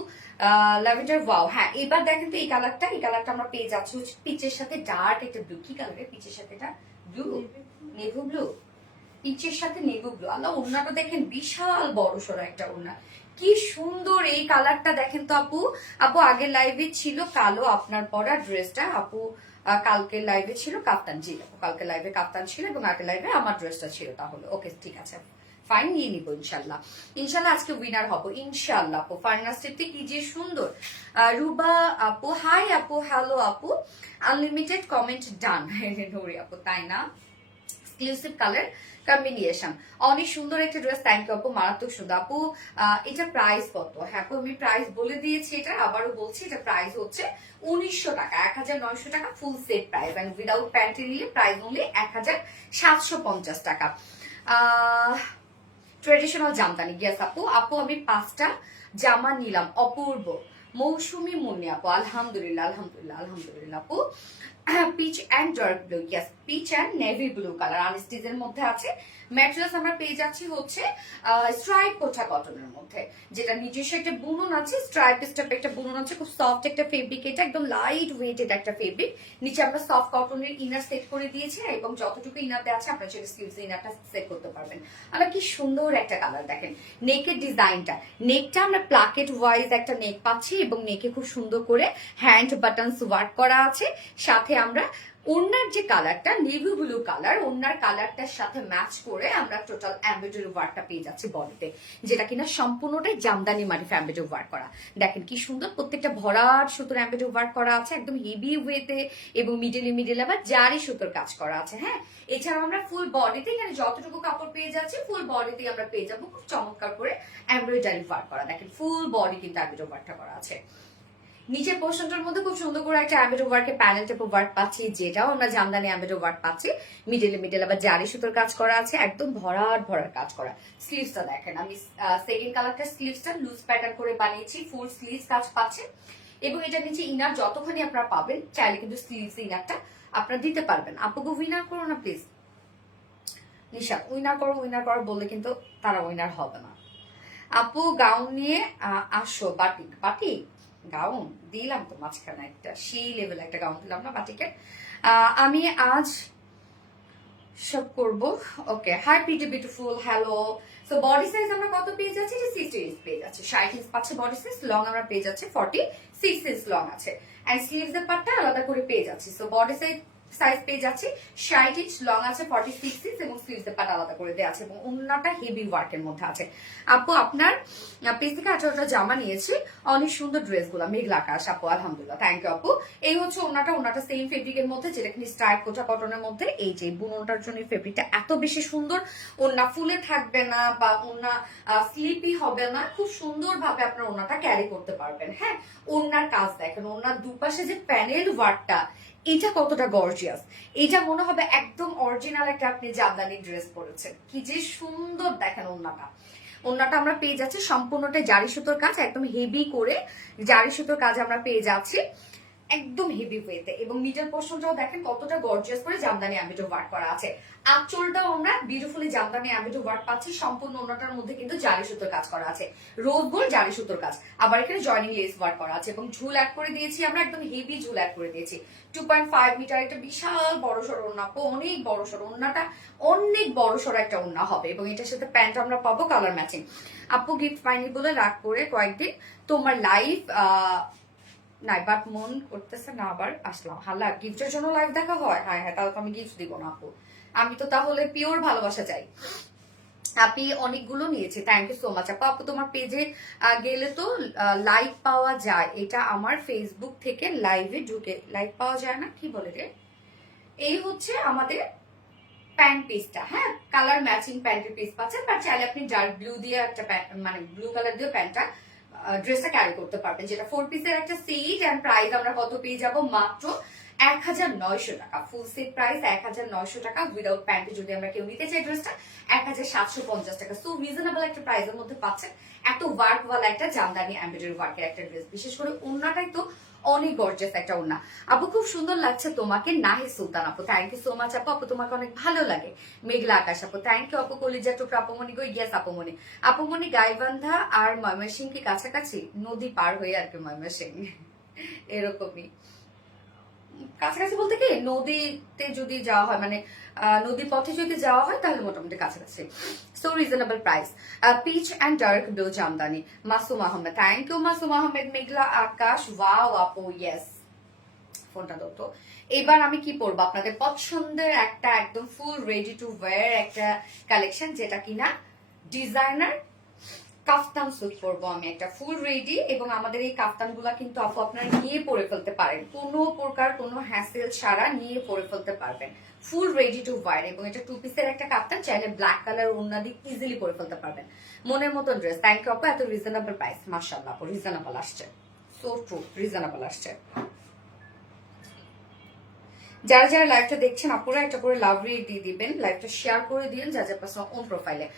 Lavender wow. হ্যাঁ, এবার দেখেন তো এই কালারটা, এই কালারটা আমরা পেয়ে যাচ্ছি হচ্ছে পিচের সাথে ডার্ক একটা ব্লু। কি কালারের পিচের সাথে এটা? Blue, navy blue. পিচের সাথে নেভি ব্লু। আল্লাহ, ওড়নাটা দেখেন বিশাল বড় সড়ো একটা ওড়না। কি সুন্দর এই কালারটা দেখেন তো আপু। আপু আগের লাইভে ছিল কালো আপনার পরা ড্রেসটা আপু, কালকে লাইভে ছিল কাপ্তান। জি আপু, কালকে লাইভে কাপ্তান ছিল এবং আগের লাইভে আমার ড্রেসটা ছিল। তাহলে ওকে, ঠিক আছে, ফাইন, নিয়ে নিবো ইনশাল্লাহ। ইনশাল্লাহ আজকে উইনার হবো ইনশাল্লাহ আপু। ফার্নাস্টেপটি কি যে সুন্দর। রুবা আপু হাই আপু, হ্যালো আপু, আনলিমিটেড কমেন্ট ডান। নূরি আপু, তাই না? এক্সক্লুসিভ কালার কম্বিনেশন, অনেক সুন্দর একটা ড্রেস, থ্যাংক ইউ আপু, মারাত্মক সুন্দর আপু। এটা প্রাইস কত? হ্যাঁ আপু, আমি প্রাইস বলে দিয়েছি, এটা আবারও বলছি, এটা প্রাইস হচ্ছে 1900 টাকা, 1900 টাকা full set price, and without প্যান্টে নিলে প্রাইস অনলি 1750 টাকা। ট্রেডিশনাল জামদানি, গিয়াস আপু। আপু আমি 5টা জামা নিলাম, অপূর্ব। মৌসুমি মুন্নি আপু, আলহামদুলিল্লাহ আলহামদুলিল্লাহ আলহামদুলিল্লাহ আপু। Peach and dark blue, yes, peach and navy blue colour আনস্টিচের মধ্যে আছে। ম্যাটেরিয়ালস আমরা পেয়ে যাচ্ছি হচ্ছে স্ট্রাইপ কোঠা কটনের মধ্যে, যেটা নিজস্ব একটা বুনন আছে, স্ট্রাইপ স্টেপ একটা বুনন আছে, খুব সফট একটা ফেব্রিক, এটা একদম লাইট ওয়েটেড একটা ফেব্রিক। নিচে আমরা সফট কটনের ইনার সেট করে দিয়েছি, এবং যতটুকু ইনারতে আছে আপনার সেটা স্লিভস ইনারটা সেট করতে পারবেন। আমরা কি সুন্দর একটা কালার দেখেন। নেকের ডিজাইনটা, নেকটা আমরা প্লাকেট ওয়াইজ একটা নেক পাচ্ছি, এবং নেকে খুব সুন্দর করে হ্যান্ড বাটনস ওয়ার্ক করা আছে। সাথে আমরা ওড়নার যে কালারটা নেভি ব্লু কালার, ওড়নার কালারটার সাথে ম্যাচ করে আমরা টোটাল এমব্রয়ডারি ওয়ার্কটা পেয়ে যাচ্ছি বডিতে, যেটা কিনা সম্পূর্ণটাই জামদানি মাটিফ এমব্রয়ডারি ওয়ার্ক করা। দেখেন কি সুন্দর, প্রত্যেকটা ভরাট সুতোর এমব্রয়ডারি ওয়ার্ক করা আছে একদম হেভি ওয়েতে, এবং মিডলে আবার জারি সুতোর কাজ করা আছে। হ্যাঁ, এছাড়াও আমরা ফুল বডিতে এখানে যতটুকু কাপড় পেয়ে যাচ্ছি, ফুল বডিতে আমরা পেয়ে যাবো খুব চমৎকার করে এমব্রয়ডারি ওয়ার্ক করা। দেখেন ফুল বডি কিন্তু এমব্রয়ডারি ওয়ার্কটা করা আছে। নিচের পোর্শনটার মধ্যে খুব সুন্দর করে একটা এমব্রয়ডারি ওয়ার্কের প্যানেল টাইপ ওয়ার্ক পাচ্ছি, যেটাও আমরা জামদানি এমব্রয়ডারি ওয়ার্ক পাচ্ছি। মিডল আবার জারি সুতোর কাজ করা আছে, একদম ভরাট কাজ করা। স্লিভসটা দেখেন, আমি সেকেন্ড কালারটা স্লিভসটা লুজ প্যাটার্ন করে বানিয়েছি, ফুল স্লিভস কাজ পাচ্ছে। এবং এটা নিচে ইনার যতখানি আপনারা পাবেন, চাইলে কিন্তু স্লিভস ইনারটা আপনারা দিতে পারবেন। আপুকে উইনার করো না প্লিজ। নিশা উইনার করো বললে কিন্তু তারা উইনার হবে না। আপু গাউন নিয়ে আসো, বাটিক গাউন দিলাম তো মাঝখানে একটা সেই লেভেল একটা গাউন দিলাম না বাটিকের। আমি আজ সব করব। Okay, hi pretty beautiful, hello. So body size আমরা কত পেয়ে যাচ্ছি? 60 ইঞ্চ পেয়ে যাচ্ছি, 60 ইঞ্চ পাচ্ছে বডি সাইজ। লং আমরা পেয়ে যাচ্ছি 46 ইঞ্চ লং আছে, এন্ড স্লিভস এর পার্টটা আলাদা করে পেয়ে যাচ্ছি। সো বডি সাইজ পেয়ে যাচ্ছি 60 ইঞ্চ, লং আছে 46 ইঞ্চ, এবং স্লিভস এর পার্ট আলাদা করে দেওয়া আছে, এবং ওন্নাটা হেভি ওয়ার্কের মধ্যে আছে। আপু আপনার পেজ থেকে 18টা জামা নিয়েছি, অনেক সুন্দর ড্রেস গুলা, মেঘলা আকাশ আপু, আলহামদুলিল্লাহ, থ্যাংক ইউ আপু। এই হচ্ছে ওন্নাটা সেম ফেব্রিকের মধ্যে, যেটা কিন্তু স্ট্রাইপ কোটা কটনের মধ্যে। এই যে বুননটার জন্য ফেব্রিকটা এত বেশি সুন্দর, ওন্না ফুলে থাকবে না বা ওন্না স্লিপি হবে না, খুব সুন্দর ভাবে আপনার ওন্নাটা ক্যারি করতে পারবেন। হ্যাঁ, ওন্নার কাজ দেখেন, ওন্নার দুপাশে যে প্যানেল ওয়ার্কটা, এটা কতটা গর্জিয়াস, এটা মনে হবে একদম অরিজিনাল একটা আপনি জামদানি ড্রেস পরেছেন। কি যে সুন্দর দেখেন ওন্নাটা আমরা পেয়ে যাচ্ছি সম্পূর্ণটা জারি সুতোর কাজ, একদম হেভি করে জারি সুতোর কাজ আমরা পেয়ে যাচ্ছি, একদম হেভি ওয়েতে। এবং মিডল পোর্শনটাও দেখেন কতটা গর্জিয়াস করে জামদানি এমব্রয়ডারি ওয়ার্ক করা আছে। আঁচলটাও আমরা বিউটিফুলি জামদানি এমব্রয়ডারি ওয়ার্ক পাচ্ছি, সম্পূর্ণ ওন্নাটার মধ্যে কিন্তু জারি সুতোর কাজ করা আছে, রোজ গোল্ড জারি সুতোর কাজ, আবার এখানে জয়নিং লেস ওয়ার্ক করা আছে, এবং ঝুল অ্যাড করে দিয়েছি আমরা, একদম হেভি ঝুল অ্যাড করে দিয়েছি। 2.5 মিটার একটা বিশাল বড় সড়ো ওন্না, অনেক বড় সড়ো ওন্নাটা, অনেক বড় সড়ো একটা ওন্না হবে, এবং এটার সাথে প্যান্ট আমরা পাবো কালার ম্যাচিং। আপু গিফট পাইনি বলে রাগ করে কয়েকদিন তোমার লাইভ নাই, বাট মন করতেছে না, আবার আসলাম। হাল্লা গিফটের জন্য লাইভ দেখা হয়? হ্যাঁ তাহলে তো আমি গিফট দিব না আপু, আমি তো তাহলে পিওর ভালোবাসা চাই। আপনি অনেকগুলো নিয়েছে, থ্যাংক ইউ সো মাচ আপু। আপু তোমার পেজে গেলে তো লাইভ পাওয়া যায়, এটা আমার ফেসবুক থেকে লাইভে ঢুকে লাইভ পাওয়া যায় না, কি বলে রে? এই হচ্ছে আমাদের প্যান্ট পিসটা, হ্যাঁ কালার ম্যাচিং প্যান্টের পিস পাচ্ছেন, বাট চাইলে আপনি ডার্ক ব্লু দিয়ে একটা মানে ব্লু কালার দিয়ে প্যান্টটা ড্রেসটা ক্যারি করতে পারবেন, যেটা 4 পিসের একটা সেট। এন্ড প্রাইস আমরা কত পেয়ে যাব, মাত্র 1900 টাকা। ফুল সেট প্রাইস 1900 টাকা। উইদাউট প্যান্টে যদি আমরা কেউ নিতে চাই ড্রেসটা 1750 টাকা। সো রিজনেবল একটা প্রাইসের মধ্যে পাচ্ছেন এত ওয়ার্ক ওয়ালা একটা জামদানি এমব্রয়ডারি ওয়ার্কের একটা ড্রেস। বিশেষ করে ওন্নাটাই তো অনেক গর্জিয়াস একটা ওন্না। আপু খুব সুন্দর লাগছে তোমাকে। নাহি সুলতান আপু, থ্যাংক ইউ সো মাচ আপু। আপু তোমাকে অনেক ভালো লাগে। মেঘলা আকাশ আপু, থ্যাংক ইউ আপু। কলিজা টুকরা আপুমনি গো, ইয়েস আপুমনি। আপুমনি গাইবান্ধা আর ময়মনসিংহ কি কাছাকাছি? নদী পার হয়ে আর কি ময়মনসিংহ, এরকমই। কাছাকাছি বলতে কি, নদীতে যদি যাওয়া হয়, মানে নদীর পথে যদি যাওয়া হয় তাহলে মোটামুটি কাছাকাছি। So reasonable price. Peach and dark blue jamdani, Masum Ahmed, thank you Masum Ahmed. মেঘলা আকাশ, ওয়াও আপু, ইয়েস। ফোনটা দাও তো। এবার আমি কি পরবো, আপনাদের পছন্দের একটা একদম ফুল রেডি টু ওয়্যার একটা কালেকশন, যেটা কিনা ডিজাইনার কাফতান স্যুট পরবো আমি, একটা ফুল রেডি। এবং আমাদের এই কাফতান গুলা কিন্তু আপু আপনারা নিয়ে পরে ফেলতে পারেন, কোনো প্রকার কোনো হ্যাসেল ছাড়া নিয়ে পরে ফেলতে পারবেন। ফুল রেডি টু ওয়্যার। এবং এটা 2 পিসের একটা কাফতান, চাইলে ব্ল্যাক কালার ওড়না দিয়ে ইজিলি পরে ফেলতে পারবেন। মনের মতো ড্রেস। থ্যাংক ইউ আপু, এত রিজনেবল প্রাইস। মাশাআল্লাহ আপু, রিজনেবল আসছে, সো ট্রু, রিজনেবল আসছে। যারা যারা লাইভটা দেখছেন আপুরা একটা করে লাভ রেট দিয়ে দিবেন, লাইভটা শেয়ার করে দিন যা যা পার্সোনাল ওন প্রোফাইলে।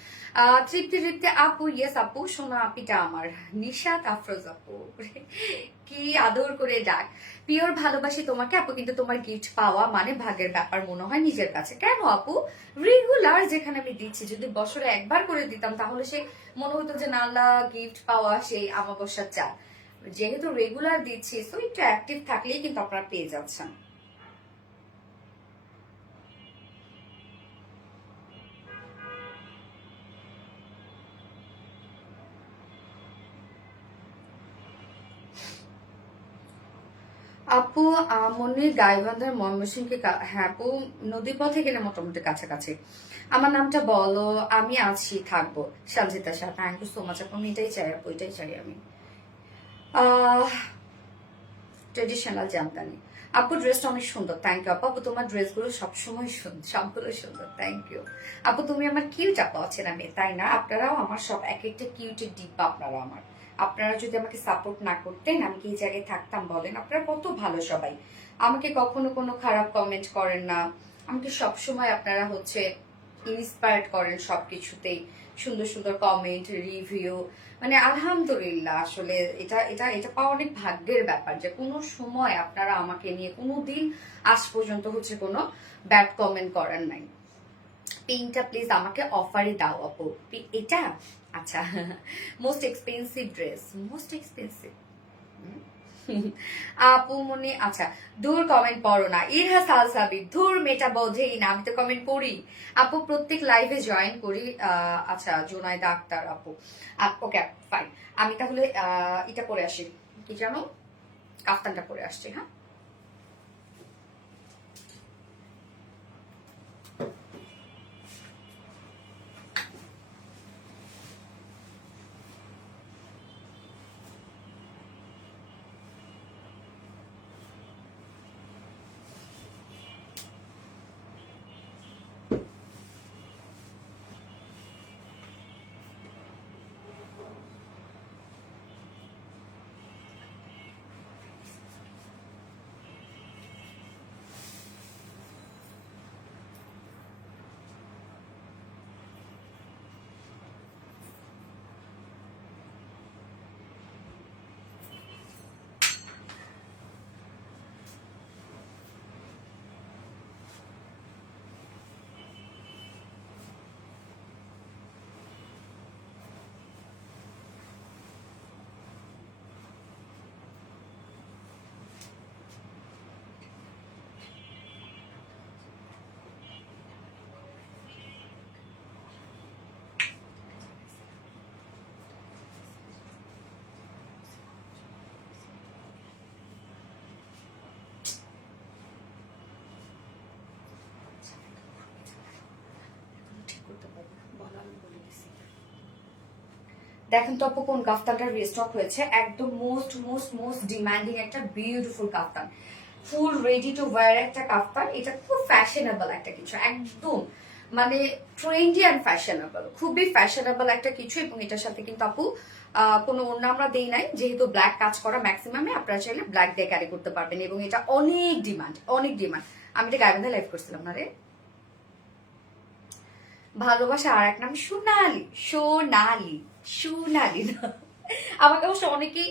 তৃপ্তি তৃপ্তি আপু, ইয়েস আপু। সোনা আপিটা আমার। নিশাত আফরোজ আপু, কি আদর করে ডাক। পিওর ভালোবাসি তোমাকে আপু, কিন্তু তোমার গিফট পাওয়া মানে ভাগের ব্যাপার মনে হয় নিজের কাছে। কেন আপু, রেগুলার যেখানে আমি দিচ্ছি, যদি বছরে একবার করে দিতাম তাহলে সে মনে হতো যে নালা গিফট পাওয়া সেই আমাবস্যার চাল। যেহেতু রেগুলার দিচ্ছি, সো একটু অ্যাক্টিভ থাকলেই কিন্তু আপনারা পেয়ে যাচ্ছেন। আপু মনি গাইবান্ধার ময়মনসিংহকে হ্যাঁ আপু, নদী পথে গেলে মোটামুটি কাছাকাছি। আমার নামটা বলো, আমি আছি থাকবো। Sanjita Shah, thank you so much আপু। আমি এটাই চাই আপু, এটাই চাই আমি। ট্রেডিশনাল জামদানি আপু, ড্রেসটা অনেক সুন্দর। থ্যাংক ইউ আপু। আপু তোমার ড্রেসগুলো সবসময় সুন্দর, সবগুলো সুন্দর। থ্যাংক ইউ আপু। তুমি আমার কিউট আপু আছেন, আমি তাই না? আপনারাও আমার সব এক একটা কিউটের ডিব্বা। আপনারা আমার, আপনারা যদি আমাকে সাপোর্ট না করতেন আমি কি এই জায়গায় থাকতাম বলেন? আপনারা কত ভালো সবাই, আমাকে কখনো কোনো খারাপ কমেন্ট করেন না। আমাকে সবসময় আপনারা হচ্ছে ইন্সপায়ার্ড করেন সবকিছুতেই, সুন্দর সুন্দর কমেন্ট, রিভিউ। মানে আলহামদুলিল্লাহ, আসলে এটা এটা এটা পাওয়া অনেক ভাগ্যের ব্যাপার যে কোনো সময় আপনারা আমাকে নিয়ে কোনো দিন আজ পর্যন্ত হচ্ছে কোনো ব্যাড কমেন্ট করেন নাই। পিনটা প্লিজ আমাকে অফারে দাও আপু। এটা আচ্ছা, most expensive dress, most expensive আপু মনে। আচ্ছা, দূর কমেন্ট পড়ো না। ইরহা সালসাবি, ধুর মেটা বোঝেই না, আমি তো কমেন্ট পড়ি আপু, প্রত্যেক লাইভে জয়েন করি। আচ্ছা, জোনাইদা আক্তার আপু, ওকে ফাইন। আমি তাহলে এটা পরে আসি, কি জানো, কাফতানটা পরে আসছি। হ্যাঁ, ঠিক করতে পারবো, বলো, আমি বলে দিছি। দেখেন তো আপু কোন কাফতানটা রিস্টক হয়েছে, একদম মোস্ট মোস্ট মোস্ট ডিমান্ডিং একটা beautiful kaftan, full ready to wear একটা কাফতান। এটা খুব ফ্যাশনেবল একটা কিছু, একদম মানে ট্রেন্ডি অ্যান্ড ফ্যাশনেবল, খুবই ফ্যাশনেবল একটা কিছু। এবং এটার সাথে কিন্তু আপু কোনো অন্য আমরা দেই নাই, যেহেতু ব্ল্যাক কাজ করা ম্যাক্সিমামে, আপনারা চাইলে ব্ল্যাক দিয়ে ক্যারি করতে পারবেন। এবং এটা অনেক ডিমান্ড, অনেক ডিমান্ড। আমি এটা গায়ে লাইভ করছিলাম না রে। ভালোবাসা আর এক নাম সোনালি, সোনালি, সোনালি না, আমাকে অবশ্য অনেকেই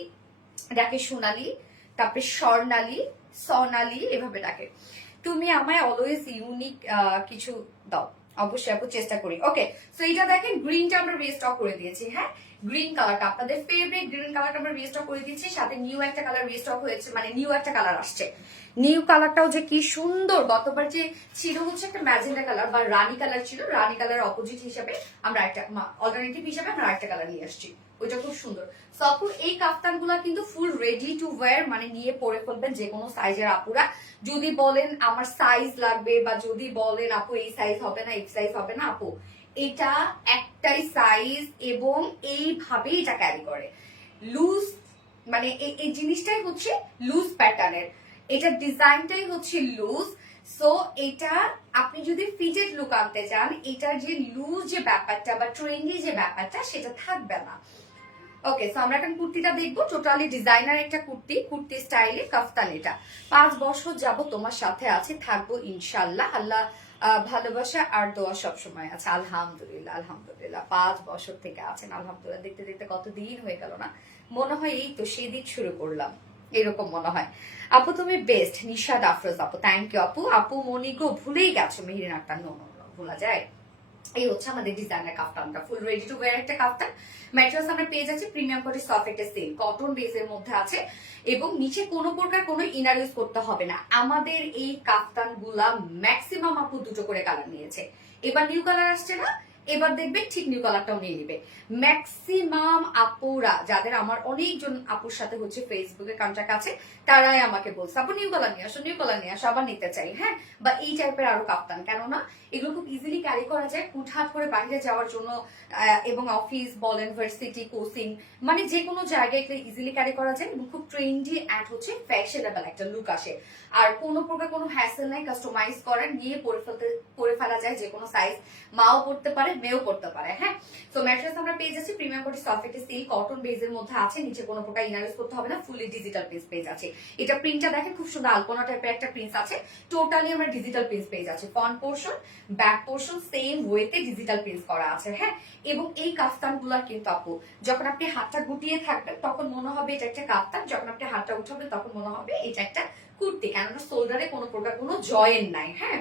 ডাকে সোনালি, তারপরে স্বর্ণালী, সোনালি, এভাবে ডাকে। তুমি আমায় অলওয়েজ ইউনিক কিছু দাও। অবশ্যই আপু চেষ্টা করি। ওকে, সো এটা দেখেন গ্রিনটা আমরা রিস্টক করে দিয়েছি। হ্যাঁ, গ্রিন কালারটা আপনাদের ফেভারিট গ্রিন কালারটা আমরা রিস্টক করে দিয়েছি। সাথে নিউ একটা কালার রিস্টক হয়েছে, মানে নিউ একটা কালার আসছে। নিউ কালারটাও যে কি সুন্দর, গতবার যে ছিল হচ্ছে একটা ম্যাজেন্ডা কালার বা রানী কালার ছিল, রানী কালার অপোজিট হিসাবে আমরা একটা অল্টারনেটিভ হিসাবে আমরা একটা কালার নিয়ে আসছি, ওইটা খুব সুন্দর। সো আপু এই কাফতানগুলা কিন্তু ফুল রেডি টু ওয়্যার, মানে নিয়ে পরে ফেলবেন যে কোনো সাইজের আপুরা। যদি বলেন আমার সাইজ লাগবে, বা যদি বলেন আপু এই সাইজ হবে না, এই সাইজ হবে না, আপু এটা একটাই সাইজ এবং এইভাবে এটা ক্যারি করে। লুজ মানে এই জিনিসটাই হচ্ছে লুজ প্যাটার্নের, এটা ডিজাইনটাই হচ্ছে লুজ। সো এটা আপনি যদি ফিটেড লুক আনতে চান, এটার যে লুজ যে ব্যাপারটা বা ট্রেন্ডি যে ব্যাপারটা সেটা থাকবে না। ওকে, সো আমরা এখন কুর্তিটা দেখবো। টোটালি ডিজাইনার একটা কুর্তি, কুর্তি স্টাইলে কাফতান। এটা 5 বছর যাব তোমার সাথে আছে, থাকবো ইনশাল্লাহ। আল্লাহ ভালোবাসা আর দোয়া সবসময় আছে। আলহামদুলিল্লাহ, আলহামদুলিল্লাহ 5 বছর থেকে আছেন, আলহামদুলিল্লাহ। দেখতে দেখতে কতদিন হয়ে গেল না, মনে হয় এই তো সেদিন শুরু করলাম, এরকম মনে হয়। আপু তুমি বেস্ট, নিশাদ আফরোজ আপু, থ্যাংক ইউ আপু। আপু মনিগো ভুলেই গেছো Meherin Akter, no no no, ভোলা যায়? এই হচ্ছে আমাদের ডিজাইনার কাফতানটা, ফুল রেডি টু ওয়্যার একটা কাফতান। ম্যাটেরিয়ালস আমরা পেয়ে যাচ্ছি প্রিমিয়াম কোয়ালিটি সফট একটা সিল্ক কটন বেসের মধ্যে আছে, এবং নিচে কোনো প্রকার কোনো ইনার ইউজ করতে হবে না। আমাদের এই কাফতান গুলা ম্যাক্সিমাম আপু 2টো করে কালার নিয়েছে। এবার নিউ কালার আসছে না, এবার দেখবে ঠিক নিউ কালারটাও নিয়ে নিবে ম্যাক্সিমাম আপুরা। যাদের আমার অনেকজন আপুর সাথে হচ্ছে ফেসবুকে কন্ট্যাক্ট আছে, তারাই আমাকে বলছে আপু নিউ কালার নিয়ে আসো, নিউ কালার নিয়ে আসো, আবার নিতে চাই। হ্যাঁ, বা এই টাইপের আরো কাফতান, কেননা এগুলো খুব ইজিলি ক্যারি করা যায় হুটহাট করে বাইরে যাওয়ার জন্য, এবং অফিস বলেন, ভার্সিটি, কোচিং, মানে যে কোনো জায়গায় ইজিলি ক্যারি করা যায় এবং খুব ট্রেন্ডি অ্যান্ড হচ্ছে ফ্যাশনেবল একটা লুক আসে। আর কোনো প্রকার কোনো হ্যাসেল নাই, কাস্টমাইজ করেন, নিয়ে পরে ফেলা যায় যে কোনো সাইজ, মাও পড়তে পারে, মেয়েও পড়তে পারে। হ্যাঁ, তো ম্যাট্রেস আমরা পেয়ে যাচ্ছি প্রিমিয়াম কোয়ালিটি সফট একটা সিল্ক কটন বেজের মধ্যে আছে, নিচে কোনো প্রকার ইনার ইউজ করতে হবে না, ফুলি ডিজিটাল প্রিন্ট পেজ আছে। এটা প্রিন্টটা দেখেন খুব সুন্দর আলপনা টাইপের একটা প্রিন্ট আছে, টোটালি আমরা ডিজিটাল প্রিন্ট পেজ আছে। Front portion back portion same ওয়েতে ডিজিটাল প্রিন্ট করা আছে। হ্যাঁ, এবং এই কাফতান গুলার কিন্তু আপু যখন আপনি হাতটা গুটিয়ে থাকবেন তখন মনে হবে এটা একটা কাফতান, যখন আপনি হাতটা উঠাবেন তখন মনে হবে এটা একটা কুর্তি, কেননা শোল্ডারে কোনো প্রকার কোনো জয়েন নাই। হ্যাঁ,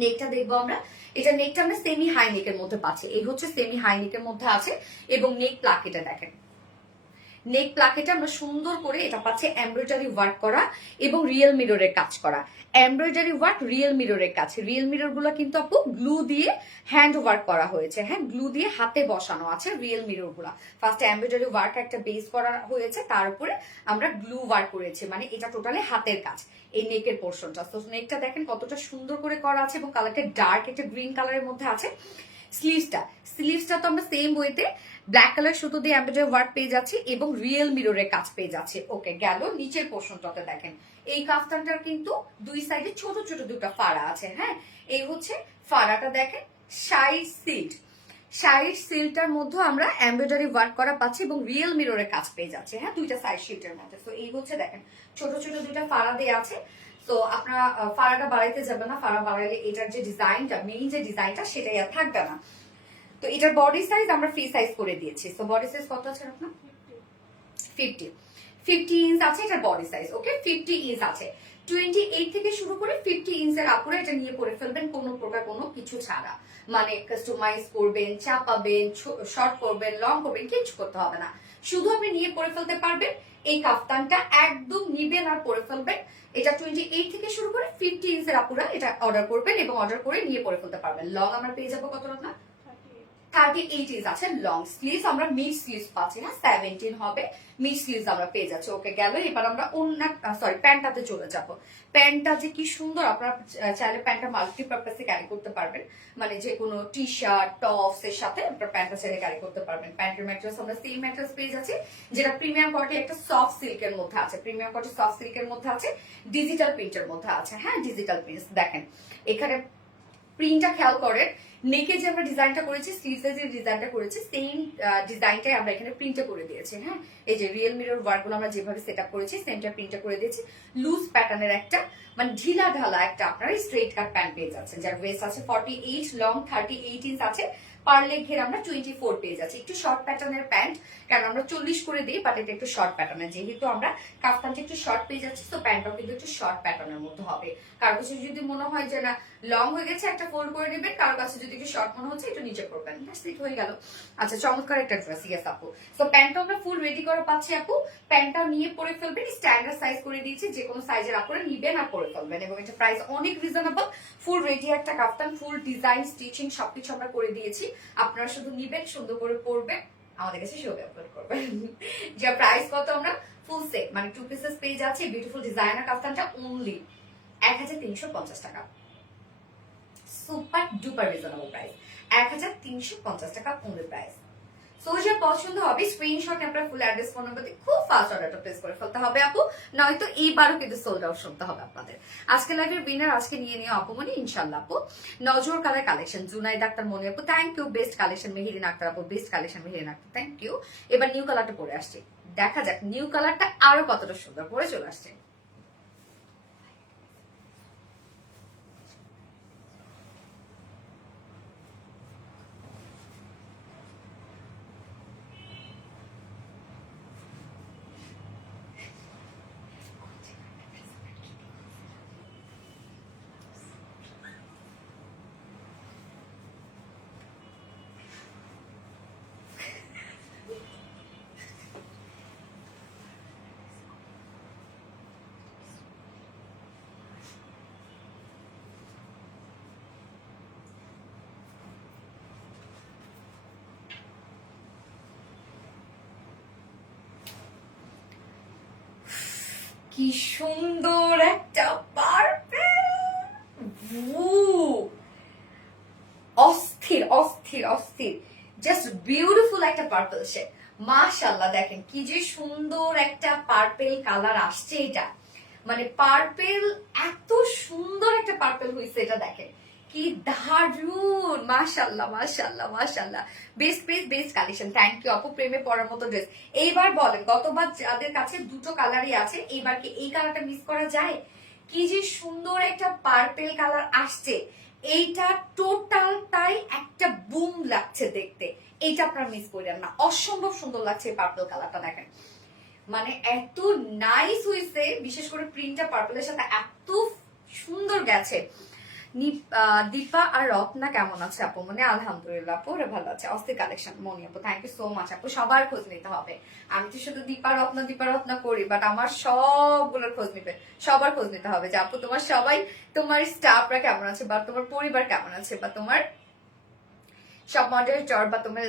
নেকটা দেখবো আমরা, এটা নেকটা আমরা সেমি হাই নেকের মধ্যে পাচ্ছি, এই হচ্ছে সেমি হাই নেকের মধ্যে আছে। এবং নেক প্লাকেটা দেখেন, নেক প্লাকেটে আমরা সুন্দর করে এটা পাচ্ছি এমব্রয়ডারি ওয়ার্ক করা এবং রিয়েল মিররের কাজ করা। এমব্রয়ডারি ওয়ার্ক, রিয়েল মিররের কাজ। রিয়েল মিরর গুলো কিন্তু আপু গ্লু দিয়ে হ্যান্ড ওয়ার্ক করা হয়েছে। হ্যাঁ, গ্লু দিয়ে হাতে বসানো আছে রিয়েল মিরর গুলা। ফার্স্টে এমব্রয়ডারি ওয়ার্ক একটা বেস করা হয়েছে, তার উপরে আমরা গ্লু ওয়ার্ক করেছি, মানে এটা টোটালি হাতের কাজ এই নেকের পোর্শনটা। তো নেকটা দেখেন কতটা সুন্দর করে করা আছে এবং কালারটা ডার্ক একটা গ্রিন কালারের মধ্যে আছে। স্লিভসটা তো আমরা সেম ওয়েতে ব্ল্যাক কালার সুতো দিয়ে এমব্রয়ডারি ওয়ার্ক পেয়ে যাচ্ছি এবং রিয়েল মিররের কাজ পেয়ে যাচ্ছে। ওকে, গেল নিচের পোর্শনটাতে দেখেন এই কাফতানটার কিন্তু দুই সাইডে ছোট ছোট দুটো ফাড়া আছে। হ্যাঁ, এই হচ্ছে ফাড়াটা দেখেন, সাইড সিলটার মধ্যে আমরা এমব্রয়ডারি ওয়ার্ক করা পাচ্ছি এবং রিয়েল মিররের কাজ পেয়ে যাচ্ছে। হ্যাঁ, দুইটা সাইড শিটের মধ্যে। তো এই হচ্ছে দেখেন ছোট ছোট দুইটা ফাড়া দেওয়া আছে। তো আপনারা ফাড়াটা বাড়াইতে যাবে না, ফাড়া বাড়াইলে এটার যে ডিজাইনটা, মেইন যে ডিজাইনটা সেটাই আর থাকবে না। তো এটার বডি সাইজ আমরা ফ্রি সাইজ করে দিয়েছি। তো বডি সাইজ কত আছে আপনার? 50 ইঞ্চ আছে এটার বডি সাইজ। ওকে, 50 ইঞ্চ আছে। 28 থেকে শুরু করে 50 ইঞ্চের আপুরা এটা নিয়ে পরে ফেলবেন কোনো প্রকার কোনো কিছু ছাড়া, মানে কাস্টমাইজ করবেন, চাপাবেন, শর্ট করবেন, লং করবেন, কিছু করতে হবে না, শুধু আপনি নিয়ে পরে ফেলতে পারবেন। এই কাফতানটা একদম নিবেন আর পরে ফেলবেন। এটা 28 থেকে শুরু করে 50 ইঞ্চের আপুরা এটা অর্ডার করবেন এবং অর্ডার করে নিয়ে পরে ফেলতে পারবেন। লং আমরা পেয়ে যাবো কত না 38 ইঞ্চ আছে লং স্লিভস, আমরা মিড স্লিভস পাচ্ছি না, 17 হবে মিড স্লিভস আমরা পেয়ে যাচ্ছি। ওকে, গেল। এবার আমরা প্যান্টটাতে চলে যাব। প্যান্টটা যে কি সুন্দর, আপনারা চাইলে প্যান্টটা মাল্টিপারপাসে ক্যারি করতে পারবেন, মানে যে কোনো টি শার্ট টপস এর সাথে আপনারা প্যান্টটা চাইলে ক্যারি করতে পারবেন। প্যান্টের ম্যাটেরিয়ালস আমরা সেম ম্যাটেরিয়ালস পেয়ে যাচ্ছি, যেটা প্রিমিয়াম কোয়ালিটি একটা সফট সিল্কের মধ্যে আছে, প্রিমিয়াম কোয়ালিটি সফট সিল্কের মধ্যে আছে, ডিজিটাল প্রিন্টের মধ্যে আছে। হ্যাঁ, ডিজিটাল প্রিন্ট দেখেন এখানে প্রিন্টটা খেয়াল করেন, নেকে যে আমরা ডিজাইনটা করেছি, স্লিভসে যে ডিজাইনটা করেছি, সেম ডিজাইনটাই আমরা এখানে প্রিন্টটা করে দিয়েছি। হ্যাঁ, এই যে রিয়েল মিরর ওয়ার্কগুলো আমরা যেভাবে সেট আপ করেছি সেমটা প্রিন্টটা করে দিয়েছি। লুজ প্যাটার্নের একটা মানে ঢিলা ঢালা একটা আপনারা স্ট্রেট কাট প্যান্ট পেয়ে যাচ্ছেন, যার ওয়েস্ট আছে 48, লং 38 ইঞ্চ আছে, পার লেগ ঘের আমরা 24 পেয়ে যাচ্ছি। একটু শর্ট প্যাটার্নের প্যান্ট, কারণ আমরা 40 করে দিই, বাট এটা একটু শর্ট প্যাটার্নের, যেহেতু আমরা কাফতানটা একটু শর্ট পেয়ে যাচ্ছি, তো প্যান্টটাও কিন্তু একটু শর্ট প্যাটার্নের মধ্যে হবে। কারো কাছে যদি মনে হয় যে না লং হয়ে গেছে একটা ফোল্ড করে নেবেন, কারো কাছে যদি একটু শর্ট মনে হচ্ছে একটু নিচে করবেন, সেট হয়ে গেল। আচ্ছা, চমৎকার একটা ড্রেস। ইয়েস আপু, তো প্যান্টটা আমরা ফুল রেডি করে পাচ্ছি আপু। প্যান্টটা নিয়ে পরে ফেলবেন, স্ট্যান্ডার্ড সাইজ করে দিয়েছি, যে কোনো সাইজের আপনারা নিবেন আর পরে ফেলবেন, এবং এটা প্রাইস অনেক রিজনেবল। ফুল রেডি একটা কাফতান, ফুল ডিজাইন স্টিচিং সবকিছু আমরা করে দিয়েছি, আপনারা শুধু নিবেন, সুন্দর করে পরবেন, আমাদের কাছে ছবি আপলোড করবেন। যে প্রাইস কত, আমরা ফুল সেট মানে 2 পিসেস পেয়ে যাচ্ছি বিউটিফুল ডিজাইনার কাফতানটা অনলি 1350 টাকা। সুপার ডুপার রিজনেবল প্রাইস, 1350 টাকা অনলি প্রাইস। সো যে পছন্দ হবে স্ক্রিনশট আপনার ফুল অ্যাড্রেস ফোন নাম্বার দিয়ে খুব ফাস্ট অর্ডারটা প্লেস করে ফেলতে হবে আপু, নয়তো এইবারও কিন্তু সোল্ড আউট শুনতে হবে আপনাদের। আজকে লাইভের উইনার আজকে নিয়ে নিয়ে আপু মানে ইনশাল্লাহ আপু। নজর কালার কালেকশন, জুনাইদ আক্তার মনি আপু thank you, best collection Meherin Akter আপু, best collection Meherin Akter thank you. এবার নিউ কালারটা পরে আসছে, দেখা যাক নিউ কালারটা আরো কতটা সুন্দর পরে চলে আসছে। কি সুন্দর একটা অস্থির অস্থির অস্থির, জাস্ট বিউটিফুল একটা পার্পল শেড। মাশাআল্লাহ, দেখেন কি যে সুন্দর একটা পার্পল কালার আসছে, এটা মানে পার্পল, এত সুন্দর একটা পার্পল হয়েছে, এটা দেখেন কি দারুন। মাশাআল্লাহ মাশাআল্লাহ মাশাআল্লাহ, best best best collection. Thank you আপু, প্রেমে পড়ার মতো ড্রেস। এইবার বলেন, গতবার যাদের কাছে দুটো কালারই আছে, এইবার কি এই কালারটা মিস করা যায়? কি যে সুন্দর একটা পার্পল কালার আসছে, এইটা টোটালটাই একটা বুম লাগছে দেখতে, এইটা আপনারা মিস করেন না, অসম্ভব সুন্দর লাগছে এই পার্পল কালারটা। দেখেন মানে এত নাইস হয়েছে, বিশেষ করে প্রিন্টটা পার্পলের সাথে এত সুন্দর গেছে। দীপা আর রত্না কেমন আছে আপু? মানে আলহামদুলিল্লাহ আপু, ওরা ভালো আছে। অস্থির কালেকশন মনি আপু, থ্যাংক ইউ সো মাচ আপু। সবার খোঁজ নিতে হবে, আমি তো শুধু দীপা রত্না করি, বাট আমার সবগুলোর খোঁজ নিবে, সবার খোঁজ নিতে হবে যে আপু তোমার সবাই, তোমার স্টাফরা কেমন আছে, বা তোমার পরিবার কেমন আছে, বা তোমার সব মডারেটর, বা তোমার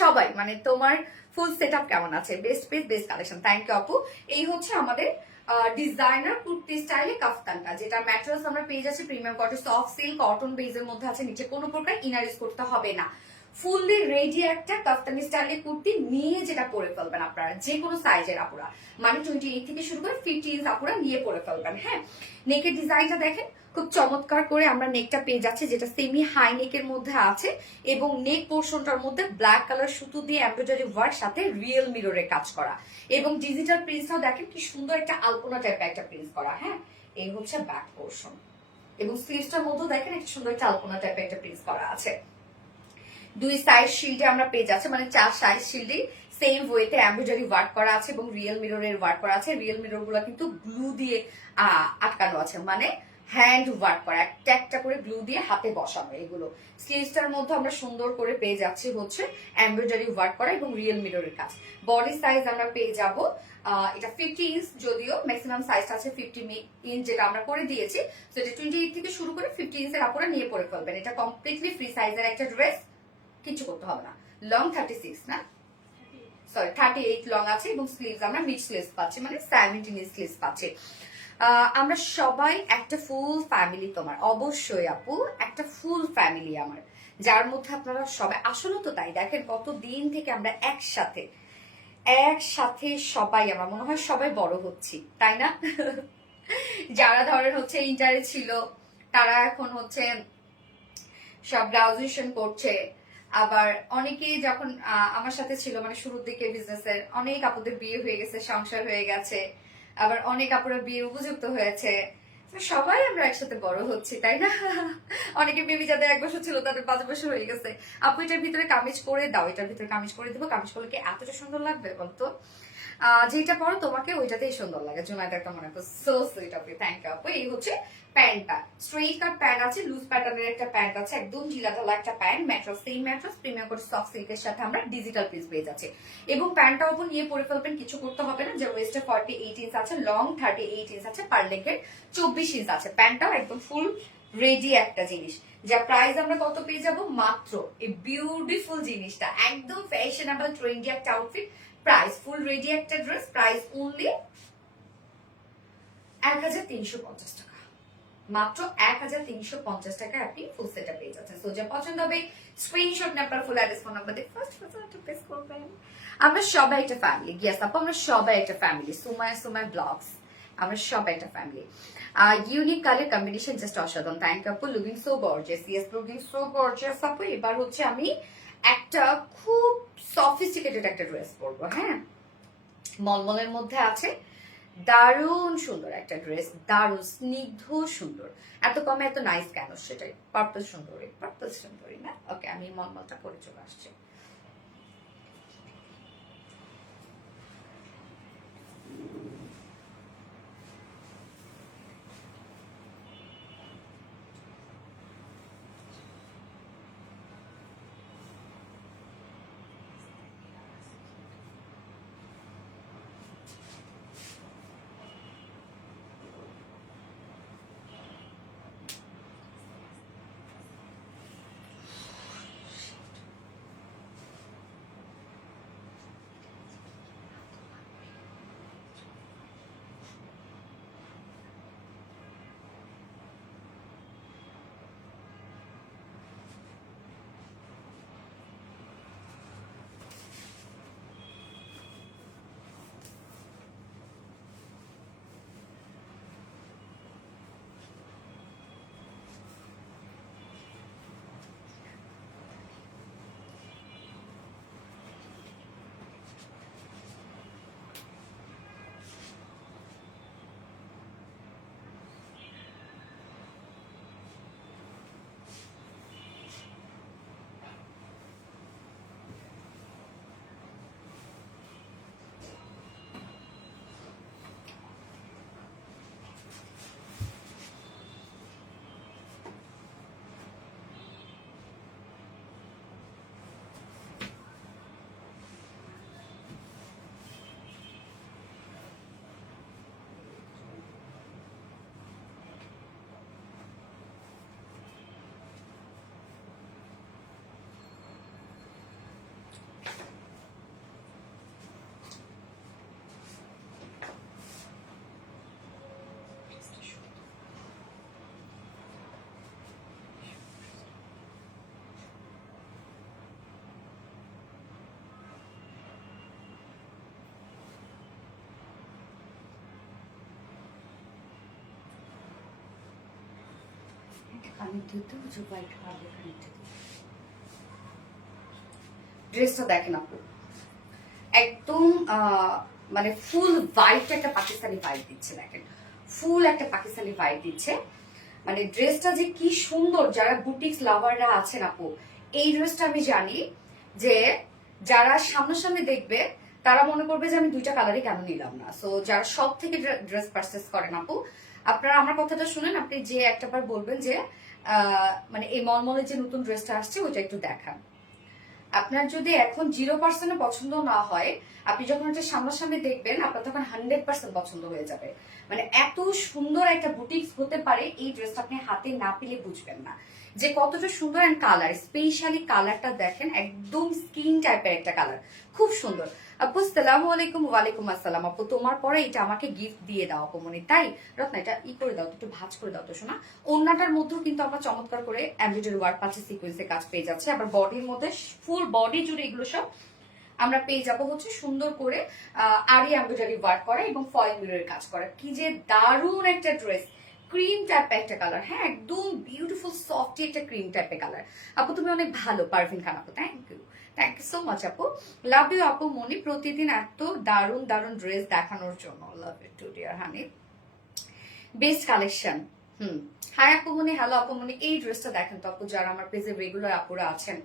সবাই মানে তোমার ফুল সেট আপ কেমন আছে। Best best best collection, thank you আপু। এই হচ্ছে আমাদের ডিজাইনার কুর্তি স্টাইলে কাফতানটা, যেটা ম্যাটেরিয়ালস আমরা পেয়ে যাচ্ছি premium cotton, soft silk cotton বেজের মধ্যে আছে, নিচে কোনো প্রকার ইনার ইউজ করতে হবে না। ফুললি রেডি একটা কাফতানি স্টাইলে কুর্তি নিয়ে যেটা পরে ফেলবেন আপনারা, যে কোনো সাইজের আপুরা, মানে 28 থেকে শুরু করে 50 ইঞ্চ আপুরা নিয়ে পরে ফেলবেন। হ্যাঁ, নেকের ডিজাইনটা দেখেন খুব চমৎকার করে আমরা নেকটা পেয়ে যাচ্ছি, যেটা সেমি হাই নেকের মধ্যে আছে, এবং নেক পোর্শনটার মধ্যে ব্ল্যাক কালার সুতো দিয়ে এমব্রয়ডারি ওয়ার্ক সাথে রিয়েল মিররে কাজ করা, এবং ডিজিটাল প্রিন্টটাও দেখেন কি সুন্দর একটা আলপনা টাইপের একটা প্রিন্ট করা। হ্যাঁ, এই হচ্ছে ব্যাক পোর্শন, এবং স্লিভসটার মধ্যে দেখেন একটা সুন্দর একটা আলপনা টাইপের একটা প্রিন্ট করা আছে। দুই সাইড শিল্ডে আমরা পেয়ে যাচ্ছি, মানে 4 সাইড শিল্ডে সেম ওয়েতে এমব্রয়ডারি ওয়ার্ক করা আছে, এবং রিয়েল মিররের ওয়ার্ক করা আছে। রিয়েল মিরর গুলো কিন্তু গ্লু দিয়ে আটকানো আছে, মানে হ্যান্ড ওয়ার্ক করা, একটা একটা করে গ্লু দিয়ে হাতে বসানো। এগুলো স্লিভসটার মধ্যে আমরা সুন্দর করে পেয়ে যাচ্ছি হচ্ছে এমব্রয়ডারি ওয়ার্ক করা এবং রিয়েল মিররের কাজ। বডি সাইজ আমরা পেয়ে যাব, এটা 50 ইঞ্চ, যদিও ম্যাক্সিমাম সাইজটা আছে 50 ইঞ্চ, যেটা আমরা করে দিয়েছি। তো এটা 28 থেকে শুরু করে 50 ইঞ্চের আপনারা নিয়ে পরে ফেলবেন। এটা কমপ্লিটলি ফ্রি সাইজের একটা ড্রেস, কিছু করতে হবে না। লং 36 না, সরি 38 লং আছে, এবং স্লিভস আমরা মিড স্লিভস পাচ্ছি, মানে 17 ইঞ্চ স্লিভস পাচ্ছি। আমরা সবাই একটা ফুল ফ্যামিলি, তোমার অবশ্যই আপু একটা ফুল ফ্যামিলি আমার, যার মধ্যে আপনারা সবাই, আসলে তো তাই, দেখেন কত দিন থেকে আমরা একসাথে সবাই, আমার মনে হয় সবাই বড় হচ্ছি, তাই না? যারা ধরেন হচ্ছে ইন্টারে ছিল, তারা এখন হচ্ছে সব গ্রাজুয়েশন করছে। আবার অনেকেই যখন আমার সাথে ছিল মানে শুরুর দিকে বিজনেসের, অনেক আপুদের বিয়ে হয়ে গেছে, সংসার হয়ে গেছে, আবার অনেক আপুরা বিয়ে উপযুক্ত হয়েছে। সবাই আমরা একসাথে বড় হচ্ছি, তাই না? অনেকে বেবি যাদের 1 বছর ছিল তাদের 5 বছর হয়ে গেছে। আপু এটার ভিতরে কামিজ করে দাও, এটার ভিতরে কামিজ করে দিব। কামিজ করলে কি এতটা সুন্দর লাগবে বলতো? যেটা পরো তোমাকে ওইটাতেই সুন্দর লাগে। জুনাইদ একটা মনে করো, so sweet of you, thank you আপু। এই হচ্ছে প্যান্টটা, স্ট্রেট কাট প্যান্ট আছে, লুজ প্যাটার্নের একটা প্যান্ট আছে, একদম ঢিলা ঢালা একটা প্যান্ট, ম্যাট্রাস সেম ম্যাট্রাস, প্রিমিয়াম করে সফট সিল্কের সাথে আমরা ডিজিটাল পিস পেয়ে যাচ্ছি। এবং প্যান্টটা ওপর নিয়ে পরে ফেলবেন, কিছু করতে হবে না। যে ওয়েস্টে 48 ইঞ্চ আছে, লং 38 ইঞ্চ আছে, পার লেগের 24 ইঞ্চ আছে। প্যান্টটাও একদম ফুল রেডি একটা জিনিস। যা প্রাইস আমরা কত পেয়ে যাব? মাত্র এই বিউটিফুল জিনিসটা, একদম ফ্যাশনেবল ট্রেন্ডি একটা আউটফিট, প্রাইস ফুল রেডি একটা ড্রেস, প্রাইস অনলি 1350 টাকা। মাত্র 1350 টাকায় আপনি ফুল সেটআপ পেয়ে যাচ্ছেন। সো যা পছন্দ হবে স্ক্রিনশট নিয়ে আপনার ফুল অ্যাড্রেস ফোন নাম্বার দিয়ে ফার্স্ট একটা প্রেস করবেন। আমরা সবাই একটা ফ্যামিলি, ইয়েস আপু আমরা সবাই একটা ফ্যামিলি। সুমায়া ব্লগস, আমরা সবাই একটা family. Unique colour combination just অসাধারণ। থ্যাংক ইউ আপু, looking so gorgeous. Yes looking so gorgeous আপু। এবার হচ্ছে আমি একটা খুব সফিস্টিকেটেড একটা ড্রেস পরবো। হ্যাঁ, মলমলের মধ্যে আছে, দারুণ সুন্দর একটা ড্রেস, দারুণ স্নিগ্ধ সুন্দর। এত কমে এত নাইস কেন? সেটাই, পার্পল সুন্দরী না? ওকে, আমি মলমলটা করে চলে আসছি। ড্রেসটা দেখেন আপু, একদম মানে ফুল ভাইট একটা পাকিস্তানি ভাইব দিচ্ছে। দেখেন, ফুল একটা পাকিস্তানি ভাইব দিচ্ছে। মানে ড্রেসটা যে কি সুন্দর, যারা বুটিক্স লাভাররা আছেন আপু, এই ড্রেসটা আমি জানি যে যারা সামনাসামনি দেখবে তারা মনে করবে যে আমি 2টা কালারই কেন নিলাম না। সো যারা সব থেকে ড্রেস পারচেস করেন আপু, আপনারা আমার কথাটা শুনেন, আপনি যে একটাবার বলবেন যে মানে এই মলমলের যে নতুন ড্রেসটা আসছে ওইটা একটু দেখান। আপনার যদি এখন 0% পছন্দ না হয়, আপনি যখন এটা সামনাসামনি দেখবেন আপনার তখন 100% পছন্দ হয়ে যাবে। মানে এত সুন্দর একটা বুটিক্স হতে পারে, এই ড্রেসটা আপনি হাতে না পেলে বুঝবেন না যে কতটা সুন্দর। এন্ড কালার, স্পেশালি কালারটা দেখেন, একদম স্কিন টাইপের একটা কালার, খুব সুন্দর। আপু আসসালামু আলাইকুম। ওয়ালাইকুম আসসালাম আপু, তোমার পরে এটা আমাকে গিফট দিয়ে দাও আপু মনে, তাই? রত্না এটা করে দাও, একটু ভাঁজ করে দাও তো শোনা। ওন্নাটার মধ্যেও কিন্তু আমরা চমৎকার করে এমব্রয়ডারি ওয়ার্ক পাচ্ছি, সিকোয়েন্সে কাজ পেয়ে যাচ্ছে। আবার বডির মধ্যে ফুল বডি জুড়ে এগুলো সব আমরা পেয়ে যাবো হচ্ছে সুন্দর করে আরি এমব্রয়ডারি ওয়ার্ক করা এবং ফয়েল মিররের কাজ করা। কি যে দারুণ একটা ড্রেস, ক্রিম টাইপের একটা কালার, হ্যাঁ একদম বিউটিফুল সফটি একটা ক্রিম টাইপের কালার। আপু তুমি অনেক ভালো, পারভিন খান আপু, থ্যাংক ইউ সো মাচ আপু। লাভ ইউ আপু মনি, প্রতিদিন এত দারুণ দারুণ ড্রেস দেখানোর জন্য। Love you too dear honey, best collection. Hi আপু মনি, হ্যালো আপু মনি। এই ড্রেসটা দেখেন তো আপু, যারা আমার পেজে রেগুলার আপুরা আছেন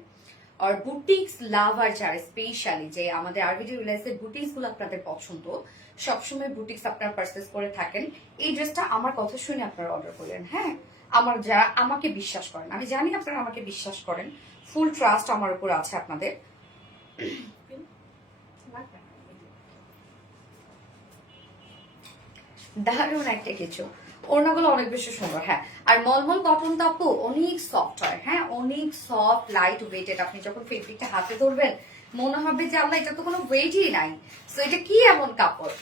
আর বুটিক্স লাভার যারা, স্পেশালি যে আমাদের আরবিডি রিলায়েন্সের বুটিক্স গুলো আপনাদের পছন্দ, সবসময় বুটিক্স আপনারা পারচেস করে থাকেন, এই ড্রেসটা আমার কথা শুনে আপনারা অর্ডার করলেন। হ্যাঁ, আমার যারা আমাকে বিশ্বাস করেন, আমি জানি আপনারা আমাকে বিশ্বাস করেন, ফুল ট্রাস্ট আমার উপর আছে আপনাদের। দারুণ একটা কিছু, ওড়নাগুলো অনেক বেশি সুন্দর। হ্যাঁ, আর মলমল কটন তো আপু অনেক সফট হয়, হ্যাঁ অনেক সফট লাইট ওয়েটেড। আপনি যখন ফেব্রিকটা হাতে ধরবেন মনে হবে যে আল্লাহ এটা তো কোনো ওয়েটই নাই, সো এটা কি এমন কাপড়।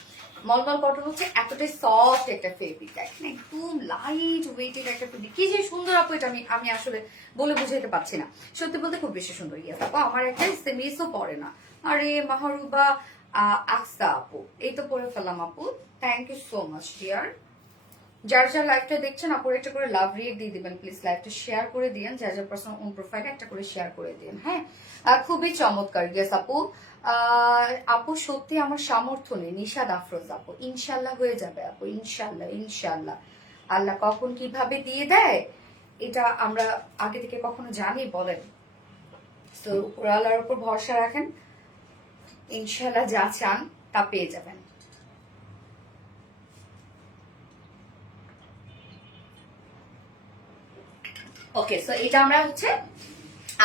মলমল কটন হচ্ছে এতটাই সফট একটা ফেব্রিক, দেখেন একদম লাইট ওয়েটেড একটা ফেব্রিক। কি যে সুন্দর আপু, এটা আমি আসলে বলে বুঝাইতে পারছি না, সত্যি বলতে খুব বেশি সুন্দর। ইয়েস আপু, আমার একটা সেমিসও পরে না। আরে মাহরুবা আকসা আপু, এই তো পরে ফেললাম আপু, thank you so much dear. যারা যারা লাইভটা দেখছেন আপুর একটা করে লাভ রিয়েক্ট দিয়ে দিবেন প্লিজ, লাইভটা শেয়ার করে দিন, যার যার পার্সোনাল ওন প্রোফাইলে একটা করে শেয়ার করে দিন। হ্যাঁ, খুবই চমৎকার। ইয়েস আপু, আপু সত্যি আমার সামর্থ্য নেই। নিশাদ আফরোজ আপু, ইনশাল্লাহ হয়ে যাবে আপু, ইনশাল্লাহ ইনশাল্লাহ। আল্লাহ কখন কিভাবে দিয়ে দেয় এটা আমরা আগে থেকে কখনো জানি বলেন, তো আল্লাহর উপর ভরসা রাখেন, ইনশাল্লাহ যা চান তা পেয়ে যাবেন। ওকে, সো এটা আমরা হচ্ছে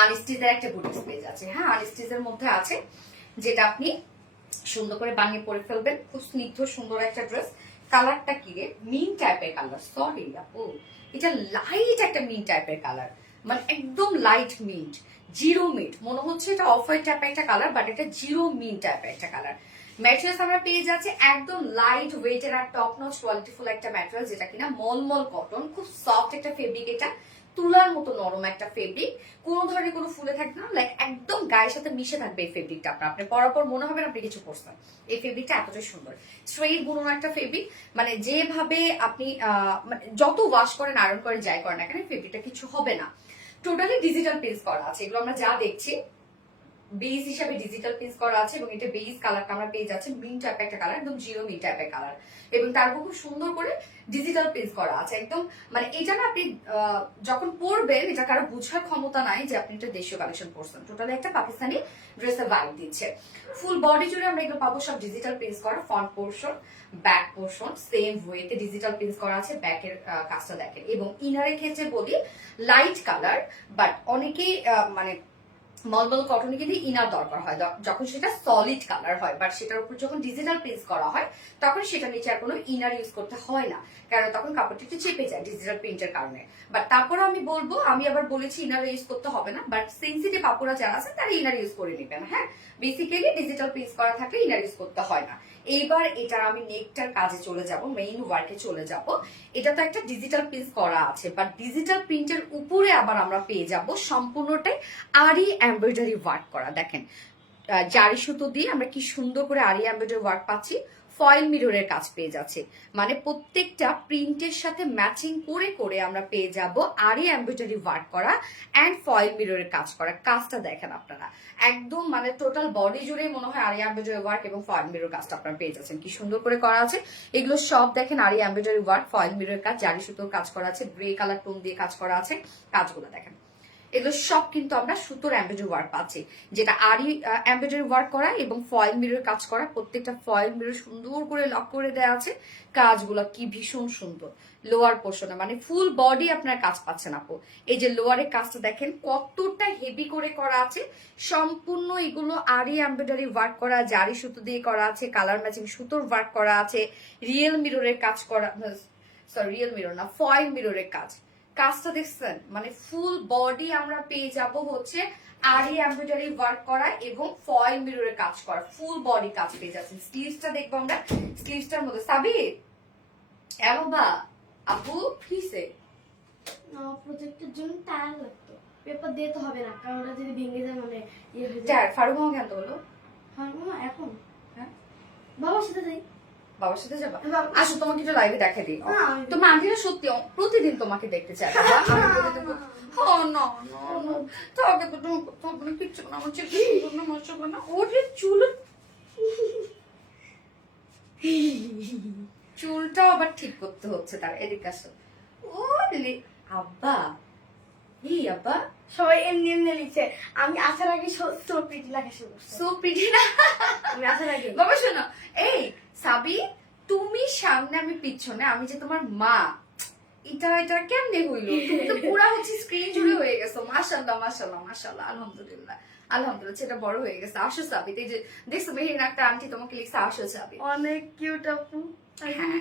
আনস্টিজের একটা বুটিক্স পেজ আছে। হ্যাঁ, আনস্টিজের মধ্যে আছে, যেটা আপনি সুন্দর করে বানিয়ে পরে ফেলবেন। খুব স্নিগ্ধ সুন্দর একটা ড্রেস। কালারটা কি রে, মিন টাইপের কালার, সরি আপু এটা লাইট একটা মিন টাইপের কালার, মানে একদম লাইট মিন্ট, জিরো মিন্ট মনে হচ্ছে এটা অফ হোয়াইট টাইপের একটা কালার, বাট এটা জিরো মিন টাইপের একটা কালার। ম্যাটেরিয়ালস আমরা পেয়ে যাচ্ছি একদম লাইট ওয়েটের আর টপ নচ কোয়ালিটিফুল একটা ম্যাটেরিয়াল, যেটা কিনা মলমল কটন, খুব সফট একটা ফেব্রিক, এটা তুলার মতো নরম একটা ফেব্রিক, কোনো ধরনের কোনো ফুলে থাকবে না, লাইক একদম গায়ের সাথে মিশে থাকবে এই ফেব্রিকটা। আপনি পরার পর মনে হবে আপনি কিছু পরছেন। এই ফেব্রিকটা এতটাই সুন্দর, স্ট্রেইট বুননো একটা ফেব্রিক, মানে যেভাবে আপনি মানে যত ওয়াশ করেন আয়রন করেন যাই করেন না কেন ফেব্রিকটা কিছু হবে না। টোটালি ডিজিটাল পেজ করা আছে, এগুলো আমরা যা দেখছি বেস হিসাবে ডিজিটাল পেজ করা আছে, এবং এটা বেস কালারটা আমরা পেয়ে যাচ্ছি মিন টাইপ একটা কালার, একদম জিরো মিন টাইপের কালার, এবং তার খুব সুন্দর করে ডিজিটাল পেজ করা আছে একদম। মানে এটা না আপনি যখন পরবেন এটা কারো বুঝার ক্ষমতা নাই যে আপনি একটা দেশীয় কালেকশন পরছেন, টোটালি একটা পাকিস্তানি ড্রেসের ভাইব দিচ্ছে। ফুল বডি জুড়ে আমরা এগুলো পাবো সব ডিজিটাল পেজ করা, front portion back portion same ওয়েতে ডিজিটাল পেজ করা আছে, ব্যাকের কাজটা দেখেন। এবং ইনারের ক্ষেত্রে বলি লাইট কালার, বাট অনেকেই মানে মলমল কটনে কিন্তু ইনার দরকার হয় যখন সেটা সলিড কালার হয়, বাট সেটার উপর যখন ডিজিটাল পেজ করা হয় তখন সেটা নিচে আর কোনো ইনার ইউজ করতে হয় না, কারণ তখন কাপড়টা একটু চেপে যায় ডিজিটাল প্রিন্টের কারণে। বাট তারপরে আমি বলবো, আমি আবার বলেছি ইনার ইউজ করতে হবে না, বাট সেন্সিটিভ আপুরা যারা আছে তারা ইনার ইউজ করে নেবেন। হ্যাঁ, বেসিক্যালি ডিজিটাল পেজ করা থাকলে ইনার ইউজ করতে হয় না। এইবার এটা আমি নেকটার কাজে চলে যাব, মেইন ওয়ার্কে চলে যাব। এটা তো একটা ডিজিটাল পেজ করা আছে, বাট ডিজিটাল প্রিন্টের উপরে আবার আমরা পেয়ে যাব সম্পূর্ণটাই আরি এমব্রয়ডারি ওয়ার্ক করা। দেখেন জারি সুতো দিয়ে আমরা কি সুন্দর করে আরি এমব্রয়ডারি ওয়ার্ক পাচ্ছি, ফয়েল মিররের কাজ পেয়ে যাচ্ছে, মানে প্রত্যেকটা প্রিন্টের সাথে ম্যাচিং করে করে আমরা পেয়ে যাব আরি এমব্রয়ডারি ওয়ার্ক করা অ্যান্ড ফয়েল মিররের কাজ করা। কাজটা দেখেন আপনারা একদম মানে টোটাল বডি জুড়ে মনে হয় আরি এমব্রয়ডারি ওয়ার্ক এবং ফয়েল মিরর কাজটা আপনারা পেয়ে যাচ্ছেন, কি সুন্দর করে করা আছে। এগুলো সব দেখেন আরি এমব্রয়ডারি ওয়ার্ক, ফয়েল মিররের কাজ, জারি সুতোর কাজ করা আছে, গ্রে কালার টোন দিয়ে কাজ করা আছে। কাজগুলো দেখেন, এগুলো সব কিন্তু আমরা সুতোর এমব্রয়ডারি ওয়ার্ক পাচ্ছি, যেটা আরি এমব্রয়ডারি ওয়ার্ক করা এবং ফয়েল মিরর কাজ করা। প্রত্যেকটা ফয়েল মিরর সুন্দর করে লক করে দেওয়া আছে, কাজগুলো কি ভীষণ সুন্দর। লোয়ার পোর্শনে মানে ফুল বডি আপনার কাজ পাচ্ছেন আপু। এই যে লোয়ারের কাজটা দেখেন কতটা হেভি করে করা আছে, সম্পূর্ণ এগুলো আরি এমব্রয়ডারি ওয়ার্ক করা, জারি সুতো দিয়ে করা আছে, কালার ম্যাচিং সুতোর ওয়ার্ক করা আছে, রিয়েল মিররের কাজ করা, সরি রিয়েল মিরর না ফয়েল মিররের কাজ। কাজটা দেখছেন, মানে ফুল বডি আমরা পেয়ে যাব হচ্ছে আরি এমব্রয়ডারি ওয়ার্ক করা এবং ফয়েল মিররের কাজ করা, ফুল বডি কাজ পেয়ে যাচ্ছেন। স্লিভসটা দেখবো আমরা, স্লিভসটার মধ্যে সাবির বা আপু কিসে প্রজেক্টের জন্য টায়ার লাগতো, পেপার দিয়ে তো হবে না কারণ ওটা যদি ভেঙে যায় মানে ইয়ে হয়ে যায়। টায়ার ফারুক মামা কেন বলো? ফারুক মামা এখন হ্যাঁ বাবার সাথে যাই। বাবার সাথে যাবা? বাবা- আসো তোমাকে একটু লাইভে দেখা দিই। না, আমি- তোমার আন্টিরা সত্যি প্রতিদিন তোমাকে দেখতে চায় বাবা। আমি বলে দেবো, "ও, না, না, না, তাকে তো তুমি কোথাও বলে কিচ্ছু না, আমার ছেলে সুন্দর না, মাশাআল্লাহ না, ওর যে চুলটা আবার ঠিক করতে হচ্ছে তার, এদিকে আসো। ওরে আব্বা, এই আব্বা, সবাই এমনি এমনি লিখছে, আমি আসার আগে সো প্রিটি লেখা শুরু করছে। সো প্রিটি না? আমি আসার আগে বাবা শোনো, এই সাবি, তুমি সামনে আমি পিছনে, আমি যে তোমার মা, এটা কেমনে হইলো? তুমি তো পুরা হচ্ছে স্ক্রিন জুড়ে হয়ে গেছো। মাশাআল্লাহ মাশাআল্লাহ মাশাআল্লাহ, আলহামদুলিল্লাহ আলহামদুলিল্লাহ, সেটা বড় হয়ে গেছে। আসো সাবি, এই যে দেখছো মেহেরিন একটা আন্টি তোমাকে লিখছে, আসো সাবি। অনেক কিউট আপু। হ্যাঁ।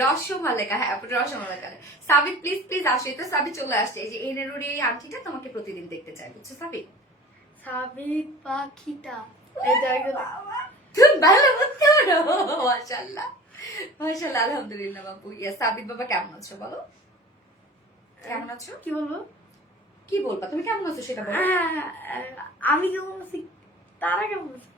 রসমালাইকা, হ্যাঁ আপু রসমালাইকা। সাবি প্লিজ প্লিজ আসো, এই তো সাবি চলে আসছে। এই যে এই নেরুরি এই আন্টিটা তোমাকে প্রতিদিন দেখতে চাই, বুঝছো সাবি? সাবিক পাখিটা এটা একদম তুমি ভালো বলতে পারো, মাশাআল্লাহ মাশাআল্লাহ, আলহামদুলিল্লাহ বাবু। ইয়া সাবিত বাবা কেমন আছো বলো? কেমন আছো? কি বলবো? কি বলবা, তুমি কেমন আছো সেটা বলো। আমি কেমন আছি, তারা কেমন আছে,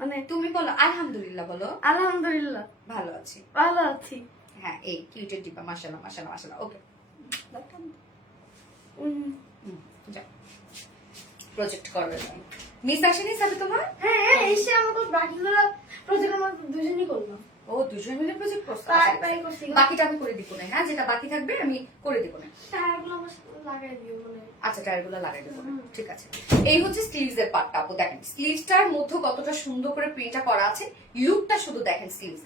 মানে তুমি বলো আলহামদুলিল্লাহ বলো। আলহামদুলিল্লাহ ভালো আছি। ভালো আছি। হ্যাঁ এই কিউটের ডিপা, মাশাআল্লাহ মাশাআল্লাহ মাশাআল্লাহ। ওকে যাও প্রজেক্ট করবে। মিস আসেনি সাবি তোমার? হ্যাঁ এসে আমাকে বাকিগুলো প্রজেক্ট আমরা দুজনই করলাম। ও দুজন মিলে প্রজেক্ট করছো? পাই করছি। বাকিটা আমি করে দিব না, হ্যাঁ যেটা বাকি থাকবে আমি করে দিব না। টায়ারগুলো আমার লাগাই দিও মানে। আচ্ছা টায়ারগুলো লাগাই দেবো, ঠিক আছে। এই হচ্ছে স্লিভস এর পার্টটা, আপু দেখেন স্লিভসটার মধ্যে কতটা সুন্দর করে প্রিন্টটা করা আছে। লুকটা শুধু দেখেন স্লিভস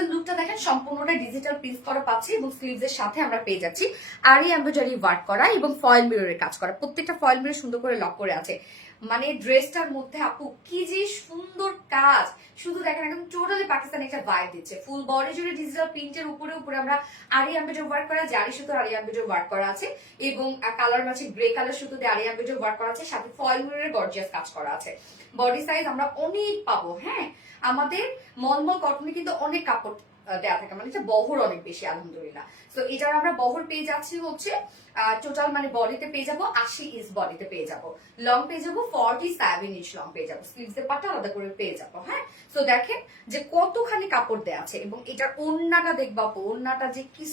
এর লুকটা দেখেন, সম্পূর্ণটা ডিজিটাল প্রিন্ট করা পাচ্ছি এবং স্লিভস এর সাথে আমরা পেয়ে যাচ্ছি আরি এমব্রয়ডারি ওয়ার্ক করা এবং ফয়েল মিররের কাজ করা। প্রত্যেকটা ফয়েল মিরর সুন্দর করে লক করে আছে। মানে ড্রেসটার মধ্যে আপু কি যে সুন্দর কাজ, শুধু দেখেন একদম টোটালি পাকিস্তানি একটা ভাইব দিচ্ছে। ফুল বডি জুড়ে ডিজিটাল প্রিন্টের উপরে আমরা আরি এমব্রয়ডারি ওয়ার্ক করা, জারি সুতো আরি এমব্রয়ডারি ওয়ার্ক করা আছে এবং কালার ম্যাচিং গ্রে কালার সুতো দিয়ে আরি এমব্রয়ডারি ওয়ার্ক করা আছে, সাথে ফয়েল মিররের গর্জিয়াস কাজ করা আছে। বডি সাইজ আমরা অনেক পাবো। হ্যাঁ আমাদের মলমল কটনে কিন্তু অনেক কাপড় দেওয়া থাকে, মানে এটা বহর অনেক বেশি আলহামদুলিল্লাহ। তো এটার আমরা বহর পেয়ে যাচ্ছি হচ্ছে টোটাল মানে বডিতে পেয়ে যাবো 80 ইঞ্চ বডিতে পেয়ে যাবো, লং পেয়ে যাবো 47 ইঞ্চ লং পেয়ে যাবো, স্লিভস এর পাটটা আলাদা করে পেয়ে যাবো। হ্যাঁ তো দেখেন যে কতখানি কাপড় দেওয়া আছে এবং এটার ওড়নাটা দেখবা, ওড়নাটা যে কি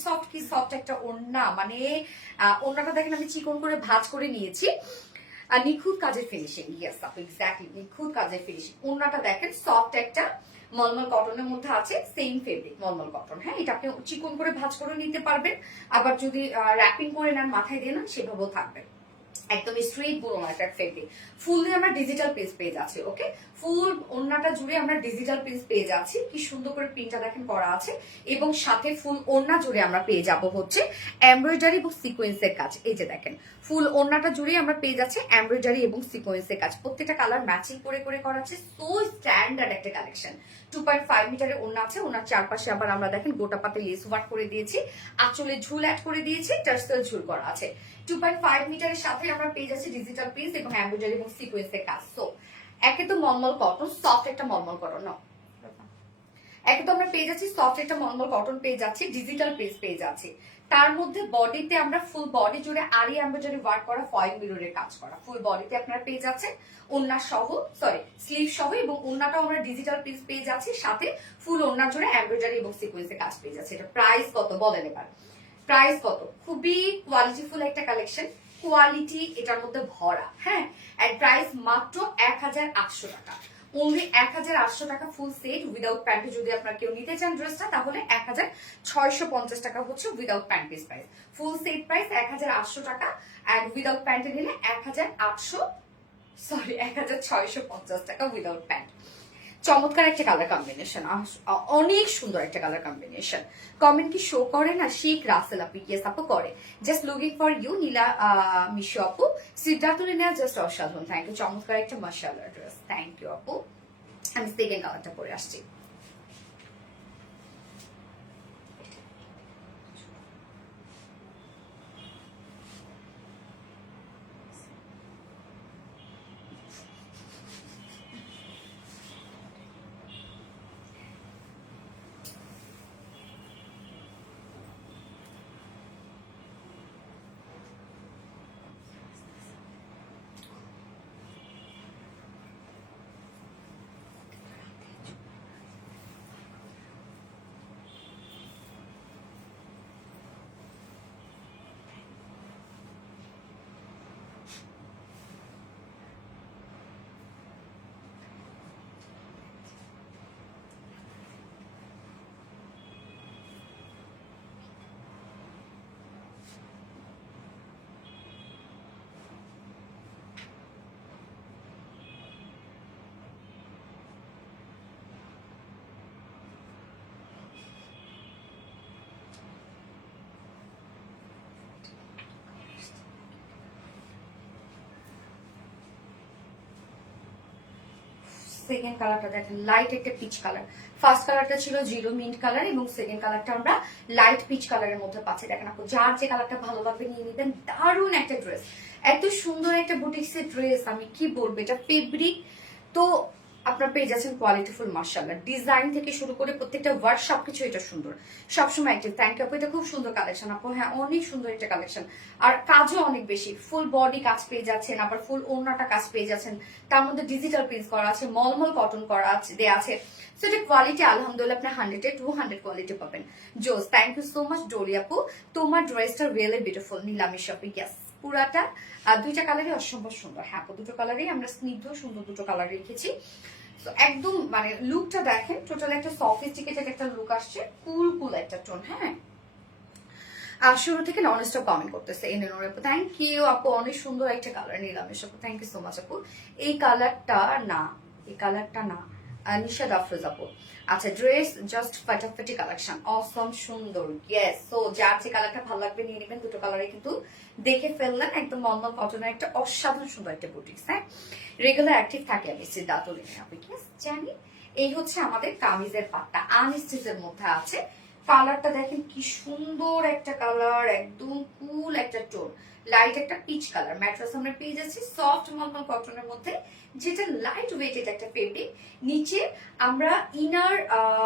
সফট একটা ওড়না, মানে ওড়নাটা দেখেন আমি চিকন করে ভাঁজ করে নিয়েছি। নিখুঁত কাজের ফিনিশিং, ইয়েস আপু এক্স্যাক্টলি নিখুঁত কাজের ফিনিশিং। ওড়নাটা দেখেন সফট একটা মলমল কটনের মধ্যে আছে, সেম ফেব্রিক মলমল কটন। হ্যাঁ এটা আপনি চিকন করে ভাঁজ করে নিতে পারবেন, আবার যদি র্যাপিং করে নেন মাথায় দিয়ে নেন সেভাবেও থাকবে। একদম স্ট্রেট বলুন একটা ফেব্রিক। ফুল দিয়ে আমরা ডিজিটাল প্রিন্ট পেয়ে যাচ্ছি। ওকে ফুল ওড়নাটা জুড়ে আমরা ডিজিটাল প্রিন্ট পেয়ে যাচ্ছি, কি সুন্দর করে প্রিন্টটা দেখেন করা আছে এবং সাথে ফুল ওড়না জুড়ে আমরা পেয়ে যাব হচ্ছে এমব্রয়ডারি এবং সিকোয়েন্সের কাজ। এই যে দেখেন ফুল ওড়নাটা জুড়ে আমরা পেয়ে যাচ্ছি এমব্রয়ডারি এবং সিকোয়েন্সের কাজ, প্রত্যেকটা কালার ম্যাচিং করে করে করা আছে। সো স্ট্যান্ডার্ড একটা কালেকশন। 2.5 মিটারের ওড়না আছে, ওনার চারপাশে আবার আমরা দেখেন গোটা পাতে লেস ওয়ার্ক করে দিয়েছি, আঁচলে ঝুল অ্যাড করে দিয়েছি, টার্সেল ঝুল করা আছে। 2.5 মিটারের সাথে আমরা পেয়ে যাচ্ছি ডিজিটাল প্রিন্ট এবং এমব্রয়ডারি এবং সিকোয়েন্সের কাজ। সো একে তো মলমল কটন, সফট একটা মলমল কটন না, একে তো আমরা পেয়ে যাচ্ছি সফট একটা মলমল কটন পেয়ে যাচ্ছি, ডিজিটাল প্রিন্ট পেয়ে যাচ্ছি। তার মধ্যে বডিতে আমরা ফুল বডি জুড়ে আরি এমব্রয়ডারি ওয়ার্ক করা ফয়েল মিররের কাজ করা, ফুল বডিতে আপনারা পেয়ে যাচ্ছেন ওড়না সহ, সরি স্লিভ সহ, এবং ওড়নাটাও আমরা ডিজিটাল প্রিন্ট পেয়ে যাচ্ছি, সাথে ফুল ওড়না জুড়ে এমব্রয়ডারি এবং সিকোয়েন্সের কাজ পেয়ে যাচ্ছে। এটা প্রাইস কত বলেন এবার, প্রাইস কত? খুবই কোয়ালিটিফুল একটা কালেকশন, কোয়ালিটি এটার মধ্যে ভরা। হ্যাঁ এন্ড প্রাইস মাত্র 1800 টাকা, অনলি 1800 টাকা ফুল সেট উইদাউট প্যান্টে। যদি আপনারা কেউ নিতে চান ড্রেসটা তাহলে 1650 টাকা হচ্ছে উইদাউট প্যান্ট পিস প্রাইস। ফুল সেট প্রাইস 1800 টাকা এন্ড উইদাউট প্যান্টে নিলে 1650 টাকা উইদাউট প্যান্ট। চমৎকার একটা কালার কম্বিনেশন, অনেক সুন্দর একটা কালার কম্বিনেশন। কমেন্ট কি শো করে না? শেখ রাসেল আপু, ইয়েস আপু করে। জাস্ট লুকিং ফর ইউ নীলা মিশু আপু, সিদ্ধার্থ রিনা জাস্ট অসাধারণ, থ্যাংক ইউ। চমৎকার একটা মাশাআল্লাহ ড্রেস, থ্যাংক ইউ আপু। আমি সেকেন্ড কালারটা পরে আসছি। সেকেন্ড কালারটা দেখেন, লাইট একটা পিচ কালার। ফার্স্ট কালারটা ছিল জিরো মিন্ট কালার এবং সেকেন্ড কালারটা আমরা লাইট পিচ কালারের মধ্যে পাচ্ছি। দেখেন আপু, যার যে কালারটা ভালো লাগবে নিয়ে নিবেন। দারুণ একটা ড্রেস, এত সুন্দর একটা বুটিক্সের ড্রেস, আমি কি বলবো, এটা ফেব্রিক তো আপনার পেয়ে যাচ্ছেন কোয়ালিটিফুল, মাশাআল্লাহ। ডিজাইন থেকে শুরু করে প্রত্যেকটা ওয়ার্ক সবকিছু এটা সুন্দর, সবসময় অ্যাক্টিভ। থ্যাংক ইউ আপু, এটা খুব সুন্দর কালেকশন আপু। হ্যাঁ, অনেক সুন্দর একটা কালেকশন, আর কাজও অনেক বেশি। ফুল বডি কাজ পেয়ে যাচ্ছেন, আবার ফুল ওড়নাটা কাজ পেয়ে যাচ্ছেন, তার মধ্যে ডিজিটাল প্রিন্ট করা আছে, মলমল কটন করা আছে, দেয়া আছে। সো এটা কোয়ালিটি আলহামদুলিল্লাহ আপনি 100-এ 200 কোয়ালিটি পাবেন। জোস, thank you so much Doli আপু, তোমার ড্রেসটা really beautiful. Nilami shopping, yes পুরাটা। আর দুইটা কালারই অসম্ভব সুন্দর। হ্যাঁ আপু, দুটো কালারই আমরা স্নিগ্ধ সুন্দর দুটো কালার রেখেছি। তো একদম মানে লুকটা দেখেন, টোটাল একটা সফিস্টিকেটেড একটা লুক আসছে, কুল কুল একটা টোন। হ্যাঁ, আর শুরু থেকে নন স্টপ কমেন্ট করতেছে এনএনওর আপু, থ্যাংক ইউ আপু, অনেক সুন্দর একটা কালার নিলামেশ আপু, থ্যাংক ইউ সো মাচ আপু। এই কালারটা না, এই কালারটা না, নিশাদ আফরোজ আপু। আচ্ছা, ড্রেস জাস্ট ফাটাফাটি কালেকশন, অসম সুন্দর। ইয়েস, সো যার যে কালারটা ভালো লাগবে নিয়ে নেবেন। দুটো কালারে কিন্তু দেখে ফেললেন, একদম নর্মাল কটনের একটা অসাধারণ সুন্দর একটা বুটিক্স। হ্যাঁ, রেগুলার অ্যাক্টিভ থাকে আমি দাঁতলিনে আপু, ইয়েস জানি। এই হচ্ছে আমাদের কামিজের পাটটা, আনস্টিচের মধ্যে আছে। কালারটা দেখেন কি সুন্দর একটা কালার, একদম কুল একটা টোন, লাইট একটা পিচ কালার। ম্যাট্রেস আমরা পেয়ে যাচ্ছি সফট মলমল কটনের মধ্যে, যেটা লাইট ওয়েটেড একটা ফেব্রিক। নিচে আমরা ইনার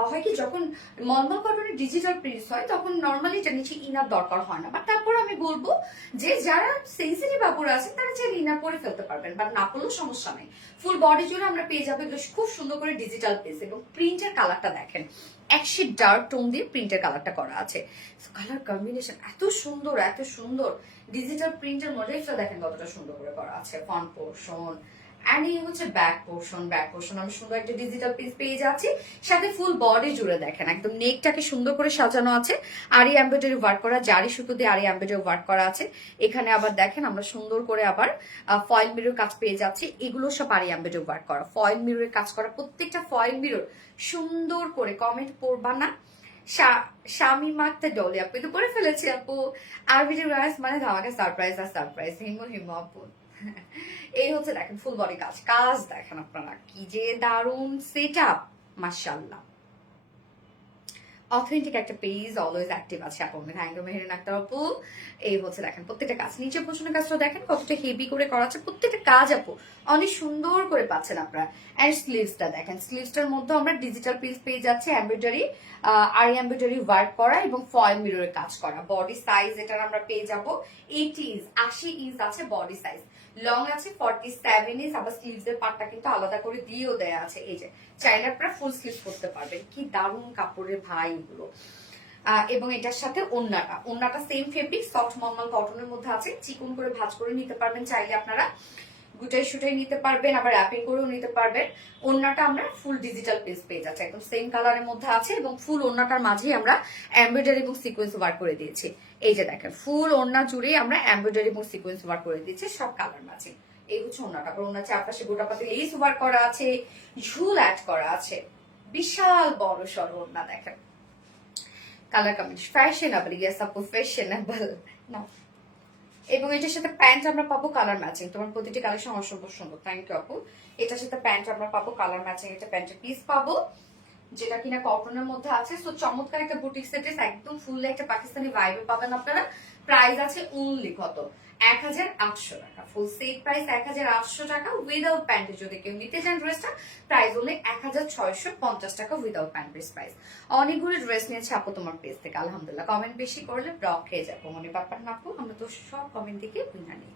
হয় কি, যখন মলমল কটনের ডিজিটাল প্রিন্টস হয় তখন নর্মালি এটা নিচে ইনার দরকার হয় না, বাট তারপর আমি বলবো যে যারা সেন্সিটিভ আপুরা আছেন তারা চাইলে ইনার পরে ফেলতে পারবেন, বাট না পড়লেও সমস্যা নেই। ফুল বডি জুড়ে আমরা পেয়ে যাবো খুব সুন্দর করে ডিজিটাল প্রিন্টস, এবং প্রিন্টের কালারটা দেখেন একশি ডার্ক টোন দিয়ে প্রিন্টের কালারটা করা আছে। কালার কম্বিনেশন এত সুন্দর, এত সুন্দর। ডিজিটাল প্রিন্টের মডেলটা দেখেন কতটা সুন্দর করে করা আছে, ফ্রন্ট পোর্শন এন্ড এই হচ্ছে ব্যাক পোর্শন। ব্যাক পোর্শন আমি সুন্দর একটা ডিজিটাল পিস পেয়ে যাচ্ছি, সাথে ফুল বডি জুড়ে দেখেন একদম নেকটাকে সুন্দর করে সাজানো আছে, আরি এমব্রয়ডারি ওয়ার্ক করা, জারি সুতো দিয়ে আরি এমব্রয়ডারি ওয়ার্ক করা আছে। এখানে আবার দেখেন আমরা সুন্দর করে আবার ফয়েল মিরর কাজ পেয়ে যাচ্ছি, এগুলো সব আরি এমব্রয়ডারি ওয়ার্ক করা, ফয়েল মিররের কাজ করা। প্রত্যেকটা ফয়েল মিরর সুন্দর করে, কমেন্ট পড়বা না স্বামী মারতে ডলি আপু, তো করে ফেলেছি আপু। আরবিটি রাইস মানে ধামাকে সারপ্রাইজ আর সারপ্রাইজ, হিমো হিমো আপু। এই হচ্ছে দেখেন ফুল বডি কাজ, কাজ দেখেন আপনারা কি যে দারুণ সেট আপ, মাশাআল্লাহ। অথেন্টিক একটা পেজ অলওয়েজ অ্যাক্টিভ আছে আপু, থ্যাংক ইউ মেহেরিন আক্তার আপু। এই হচ্ছে দেখেন প্রত্যেকটা কাজ, নিচে পোষণের কাজটা দেখেন কতটা হেভি করে করা আছে, প্রত্যেকটা কাজ আপু অনেক সুন্দর করে পাচ্ছেন আপনারা। এন্ড স্লিভসটা দেখেন, স্লিভসটার মধ্যে আমরা ডিজিটাল পিস পেয়ে যাচ্ছে, এমব্রয়ডারি আরি এমব্রয়ডারি ওয়ার্ক করা এবং ফয়েল মিররের কাজ করা। বডি সাইজ এটার আমরা পেয়ে যাব 80 ইঞ্চ, 80 ইঞ্চ আছে বডি সাইজ, লং আছে 47 ইঞ্চ। আবার স্লিভস এর পার্টটা কিন্তু আলাদা করে দিয়েও দেয়া আছে, এই যে চাইলে আপনারা ফুল স্লিভ করতে পারবেন। কি দারুণ কাপড়ের ভাই এগুলো। এবং এটার সাথে ওন্নাটা সেম ফেব্রিক, সফট মলমল কটনের মধ্যে আছে, চিকন করে ভাঁজ করে নিতে পারবেন, চাইলে আপনারা গুটাই শুটাই নিতে পারবেন, আবার র্যাপিং করেও নিতে পারবেন। ওন্নাটা আমরা ফুল ডিজিটাল পিস পেয়ে যাচ্ছে, একদম সেম কালারের মধ্যে আছে, এবং ফুল ওন্নাটার মাঝেই আমরা এমব্রয়ডারি এবং সিকোয়েন্স ওয়ার্ক করে দিয়েছি। এই যে দেখেন ফুল ওন্না জুড়ে আমরা এমব্রয়ডারি এবং সিকোয়েন্স ওয়ার্ক করে দিয়েছি সব কালার মাঝে। এই হচ্ছে ওন্নাটা, ওন্নার চারপাশে গোটাপাতি লেস ওয়ার্ক করা আছে, ঝুল অ্যাড করা আছে, বিশাল বড় সড় ওন্না দেখেন। কালার কম্বিনেশন ফ্যাশনেবল, ইয়েস আপু ফ্যাশনেবল না। এবং এটার সাথে প্যান্ট আমরা পাবো কালার ম্যাচিং, তোমার প্রতিটি কালেকশন অসম্ভব সুন্দর, থ্যাংক ইউ আপু। এটার সাথে প্যান্ট আমরা পাবো কালার ম্যাচিং, এটা প্যান্টের পিস পাবো যেটা কিনা কটনের মধ্যে আছে। সো চমৎকার একটা বুটিক সেট, একদম ফুল একটা পাকিস্তানি ভাইবে পাবেন আপনারা। প্রাইস আছে অনলি কত, 1800 টাকা। ফুল সেট প্রাইস 1800 টাকা, উইদাউট প্যান্টে যদি কেউ নিতে চান ড্রেসটা প্রাইস হলে 1650 টাকা উইদাউট প্যান্ট প্রাইস। অনেকগুলো ড্রেস নিয়েছে আপু তোমার পেজ থেকে, আলহামদুলিল্লাহ। কমেন্ট বেশি করলে ব্লক হয়ে যাবো, মনে ব্যাপার না আপু, আমরা তো সব কমেন্ট থেকে বুঝা নিই।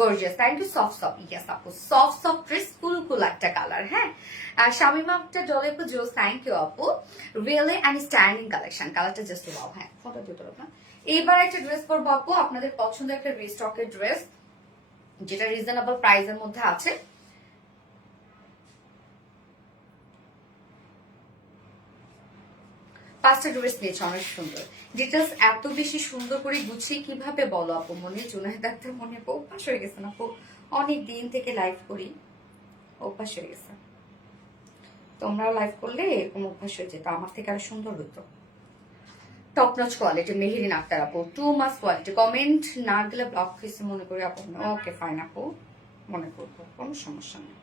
Gorgeous, thank you. Soft yes আপু, সফট ড্রেস, কুল একটা কালার। হ্যাঁ, শামিমা একটা জলে আপু জোস, থ্যাংক ইউ আপু। রিয়েলি অ্যান্ড স্ট্যান্ডিং কালেকশন, কালারটা জাস্ট ওয়াও। হ্যাঁ, ফটো দিতে হবে না। এইবার একটা ড্রেস পরবো আপু, আপনাদের পছন্দের একটা রিস্টকের ড্রেস, যেটা রিজনেবল প্রাইসের মধ্যে আছে। পাঁচটা ড্রেস নিয়েছে, অনেক সুন্দর। ডিটেলস এত বেশি সুন্দর করে গুছিয়ে কিভাবে বলো আপু, মনে জুনায়েদ আক্তার মনে অভ্যাস হয়ে গেছে না আপু, অনেক দিন থেকে লাইভ করি, অভ্যাস হয়ে গেছে। তোমরাও লাইভ করলে এরকম অভ্যাস হয়ে যেত, আমার থেকে আরো সুন্দর হতো। Top notch quality, Meherin Akter আপু, টু মাস কোয়ালিটি। কমেন্ট না দিলে ব্লক হয়েছে মনে করি আপু, ওকে ফাইন আপু, মনে করবো, কোনো সমস্যা নেই।